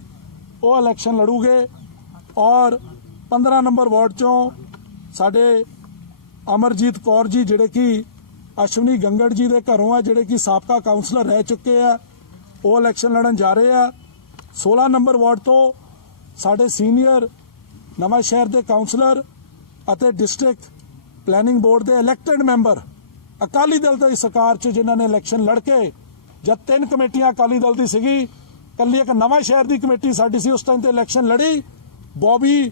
ਉਹ ਇਲੈਕਸ਼ਨ ਲੜੂਗੇ ਔਰ 15 ਨੰਬਰ ਵਾਰਡ ਚੋਂ ਸਾਡੇ ਅਮਰਜੀਤ ਕੌਰ ਜੀ ਜਿਹੜੇ ਕਿ ਅਸ਼ਵਨੀ ਗੰਗੜ ਜੀ ਦੇ ਘਰੋਂ ਆ ਜਿਹੜੇ ਕਿ ਸਾਬਕਾ ਕਾਉਂਸਲਰ ਰਹਿ ਚੁੱਕੇ ਆ ਉਹ ਇਲੈਕਸ਼ਨ ਲੜਨ ਜਾ ਰਹੇ ਆ 16 ਨੰਬਰ ਵਾਰਡ ਤੋਂ ਸਾਡੇ ਸੀਨੀਅਰ ਨਵਾਂ ਸ਼ਹਿਰ ਦੇ ਕਾਉਂਸਲਰ ਅਤੇ ਡਿਸਟ੍ਰਿਕਟ ਪਲੈਨਿੰਗ ਬੋਰਡ ਦੇ ਇਲੈਕਟਡ ਮੈਂਬਰ ਅਕਾਲੀ ਦਲ ਦੀ ਸਰਕਾਰ 'ਚ ਜਿਨ੍ਹਾਂ ਨੇ ਇਲੈਕਸ਼ਨ ਲੜ ਕੇ ਜਦ 3 ਕਮੇਟੀਆਂ ਅਕਾਲੀ ਦਲ ਦੀ ਸੀਗੀ ਕੱਲੀ ਇੱਕ ਨਵਾਂ ਸ਼ਹਿਰ ਦੀ ਕਮੇਟੀ ਸਾਡੀ ਸੀ ਉਸ ਟਾਈਮ ਤੇ ਇਲੈਕਸ਼ਨ ਲੜੀ ਬੌਬੀ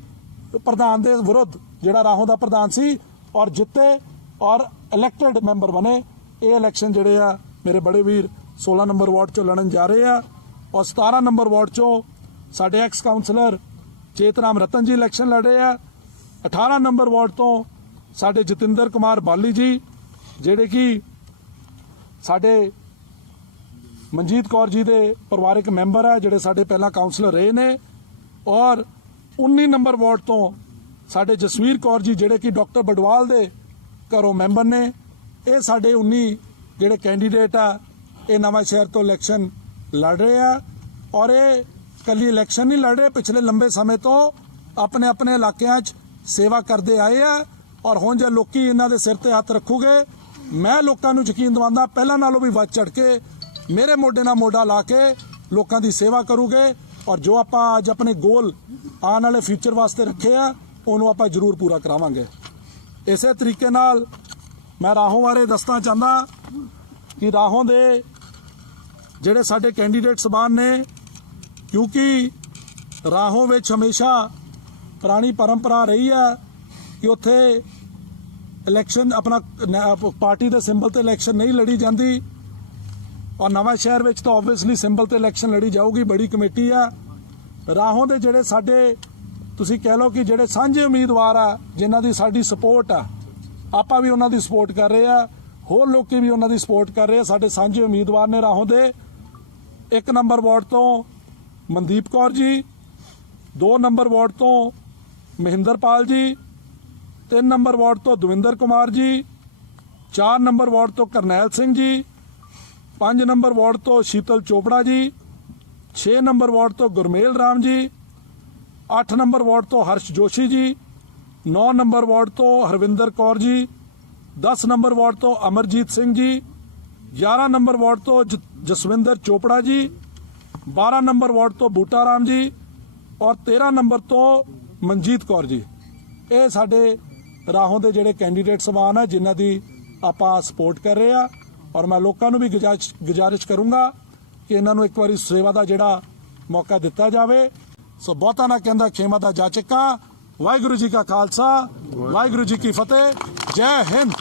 ਪ੍ਰਧਾਨ ਦੇ ਵਿਰੁੱਧ ਜਿਹੜਾ ਰਾਹੋਂ ਦਾ ਪ੍ਰਧਾਨ ਸੀ ਔਰ ਜਿੱਤੇ ਔਰ ਇਲੈਕਟਡ ਮੈਂਬਰ ਬਣੇ ਇਹ ਇਲੈਕਸ਼ਨ ਜਿਹੜੇ ਆ ਮੇਰੇ ਬੜੇ ਵੀਰ 16 ਨੰਬਰ ਵਾਰਡ 'ਚੋਂ ਲੜਨ ਜਾ ਰਹੇ ਆ ਔਰ 17 ਨੰਬਰ ਵਾਰਡ 'ਚੋਂ ਸਾਡੇ ਐਕਸ ਕਾਉਂਸਲਰ ਚੇਤਰਾਮ ਰਤਨ ਜੀ ਇਲੈਕਸ਼ਨ ਲੜ ਰਹੇ ਆ 18 ਨੰਬਰ ਵਾਰਡ ਤੋਂ ਸਾਡੇ ਜਤਿੰਦਰ ਕੁਮਾਰ ਬਾਲੀ ਜੀ ਜਿਹੜੇ ਕਿ ਸਾਡੇ ਮਨਜੀਤ ਕੌਰ ਜੀ ਦੇ ਪਰਿਵਾਰਕ ਮੈਂਬਰ ਆ ਜਿਹੜੇ ਸਾਡੇ ਪਹਿਲਾਂ ਕਾਉਂਸਲਰ ਰਹੇ ਨੇ ਔਰ 19 ਨੰਬਰ ਵਾਰਡ ਤੋਂ ਸਾਡੇ ਜਸਵੀਰ ਕੌਰ ਜੀ ਜਿਹੜੇ ਕਿ ਡਾਕਟਰ ਬਡਵਾਲ ਦੇ ਘਰੋਂ ਮੈਂਬਰ ਨੇ ਇਹ ਸਾਡੇ 19 ਜਿਹੜੇ ਕੈਂਡੀਡੇਟ ਆ ਇਹ ਨਵਾਂ ਸ਼ਹਿਰ ਤੋਂ ਇਲੈਕਸ਼ਨ ਲੜ ਰਹੇ ਆ ਔਰ ਇਹ ਕੱਲੀ ਇਲੈਕਸ਼ਨ ਨਹੀਂ ਲੜ ਰਹੇ ਪਿਛਲੇ ਲੰਬੇ ਸਮੇਂ ਤੋਂ ਆਪਣੇ ਆਪਣੇ ਇਲਾਕਿਆਂ 'ਚ ਸੇਵਾ ਕਰਦੇ ਆਏ ਆ ਔਰ ਹੁਣ ਜੇ ਲੋਕੀ ਇਹਨਾਂ ਦੇ ਸਿਰ ਤੇ ਹੱਥ ਰੱਖੂਗੇ ਮੈਂ ਲੋਕਾਂ ਨੂੰ ਯਕੀਨ ਦਿਵਾਉਂਦਾ ਪਹਿਲਾਂ ਨਾਲੋਂ ਵੀ ਵੱਧ ਚੜ ਕੇ ਮੇਰੇ ਮੋਢੇ ਨਾਲ ਮੋਢਾ ਲਾ ਕੇ ਲੋਕਾਂ ਦੀ ਸੇਵਾ ਕਰੂਗੇ ਔਰ ਜੋ ਆਪਾਂ ਅੱਜ ਆਪਣੇ ਗੋਲ ਆਉਣ ਵਾਲੇ ਫਿਊਚਰ ਵਾਸਤੇ ਰੱਖੇ ਆ ਉਹਨੂੰ ਆਪਾਂ ਜ਼ਰੂਰ ਪੂਰਾ ਕਰਾਵਾਂਗੇ ਇਸੇ ਤਰੀਕੇ ਨਾਲ ਮੈਂ ਰਾਹੋਂ ਬਾਰੇ ਦੱਸਣਾ ਚਾਹੁੰਦਾ ਕਿ ਰਾਹੋਂ ਦੇ ਜਿਹੜੇ ਸਾਡੇ ਕੈਂਡੀਡੇਟ ਸਬਾਨ ਨੇ ਕਿਉਂਕਿ ਰਾਹੋਂ ਵਿੱਚ ਹਮੇਸ਼ਾ ਪੁਰਾਣੀ ਪਰੰਪਰਾ ਰਹੀ ਹੈ ਕਿ ਉੱਥੇ ਇਲੈਕਸ਼ਨ ਆਪਣਾ ਪਾਰਟੀ ਦੇ ਸਿੰਬਲ ਤੇ ਇਲੈਕਸ਼ਨ ਨਹੀਂ ਲੜੀ ਜਾਂਦੀ ਔਰ ਨਵਾਂ ਸ਼ਹਿਰ ਵਿੱਚ ਤਾਂ ਆਬਵੀਅਸਲੀ ਸਿੰਬਲ ਤੇ ਇਲੈਕਸ਼ਨ ਲੜੀ ਜਾਊਗੀ ਬੜੀ ਕਮੇਟੀ ਆ ਰਾਹੋਂ ਦੇ ਜਿਹੜੇ ਸਾਡੇ ਤੁਸੀਂ ਕਹਿ ਲਓ ਕਿ ਜਿਹੜੇ ਸਾਂਝੇ ਉਮੀਦਵਾਰ ਆ ਜਿਨ੍ਹਾਂ ਦੀ ਸਾਡੀ ਸਪੋਰਟ ਆ ਆਪਾਂ ਵੀ ਉਹਨਾਂ ਦੀ ਸਪੋਰਟ ਕਰ ਰਹੇ ਆ ਹੋਰ ਲੋਕੀ ਵੀ ਉਹਨਾਂ ਦੀ ਸਪੋਰਟ ਕਰ ਰਹੇ ਆ ਸਾਡੇ ਸਾਂਝੇ ਉਮੀਦਵਾਰ ਨੇ ਰਾਹੋਂ ਦੇ 1 ਨੰਬਰ ਵਾਰਡ ਤੋਂ ਮਨਦੀਪ ਕੌਰ ਜੀ 2 ਨੰਬਰ ਵਾਰਡ ਤੋਂ ਮਹਿੰਦਰਪਾਲ ਜੀ 3 ਨੰਬਰ ਵਾਰਡ ਤੋਂ ਦਵਿੰਦਰ ਕੁਮਾਰ ਜੀ 4 ਨੰਬਰ ਵਾਰਡ ਤੋਂ ਕਰਨੈਲ ਸਿੰਘ ਜੀ 5 ਨੰਬਰ ਵਾਰਡ ਤੋਂ ਸ਼ੀਤਲ ਚੋਪੜਾ ਜੀ 6 ਨੰਬਰ ਵਾਰਡ ਤੋਂ ਗੁਰਮੇਲ ਰਾਮ ਜੀ 8 ਨੰਬਰ ਵਾਰਡ ਤੋਂ ਹਰਸ਼ ਜੋਸ਼ੀ ਜੀ 9 ਨੰਬਰ ਵਾਰਡ ਤੋਂ ਹਰਵਿੰਦਰ ਕੌਰ ਜੀ 10 ਨੰਬਰ ਵਾਰਡ ਤੋਂ ਅਮਰਜੀਤ ਸਿੰਘ ਜੀ 11 ਨੰਬਰ ਵਾਰਡ ਤੋਂ ਜਸਵਿੰਦਰ ਚੋਪੜਾ ਜੀ 12 ਨੰਬਰ ਵਾਰਡ ਤੋਂ ਬੂਟਾ ਰਾਮ ਜੀ ਔਰ 13 ਨੰਬਰ ਤੋਂ ਮਨਜੀਤ ਕੌਰ ਜੀ ਇਹ ਸਾਡੇ ਰਾਹੋਂ ਦੇ ਜਿਹੜੇ ਕੈਂਡੀਡੇਟ ਸਬਾਨ ਆ ਜਿਨ੍ਹਾਂ ਦੀ ਆਪਾਂ ਸਪੋਰਟ ਕਰ ਰਹੇ ਆ ਔਰ ਮੈਂ ਲੋਕਾਂ ਨੂੰ ਵੀ ਗੁਜ਼ਾਰਿਸ਼ ਕਰੂੰਗਾ ਕਿ ਇਹਨਾਂ ਨੂੰ ਇੱਕ ਵਾਰੀ ਸੇਵਾ ਦਾ ਜਿਹੜਾ ਮੌਕਾ ਦਿੱਤਾ ਜਾਵੇ ਸੋ ਬਹੁਤਾ ਨਾ ਕਹਿੰਦਾ ਖੇਮਾ ਦਾ ਜਾ ਚੱਕਾ ਵਾਹਿਗੁਰੂ ਜੀ ਕਾ ਖਾਲਸਾ ਵਾਹਿਗੁਰੂ ਜੀ ਕੀ ਫਤਿਹ ਜੈ ਹਿੰਦ।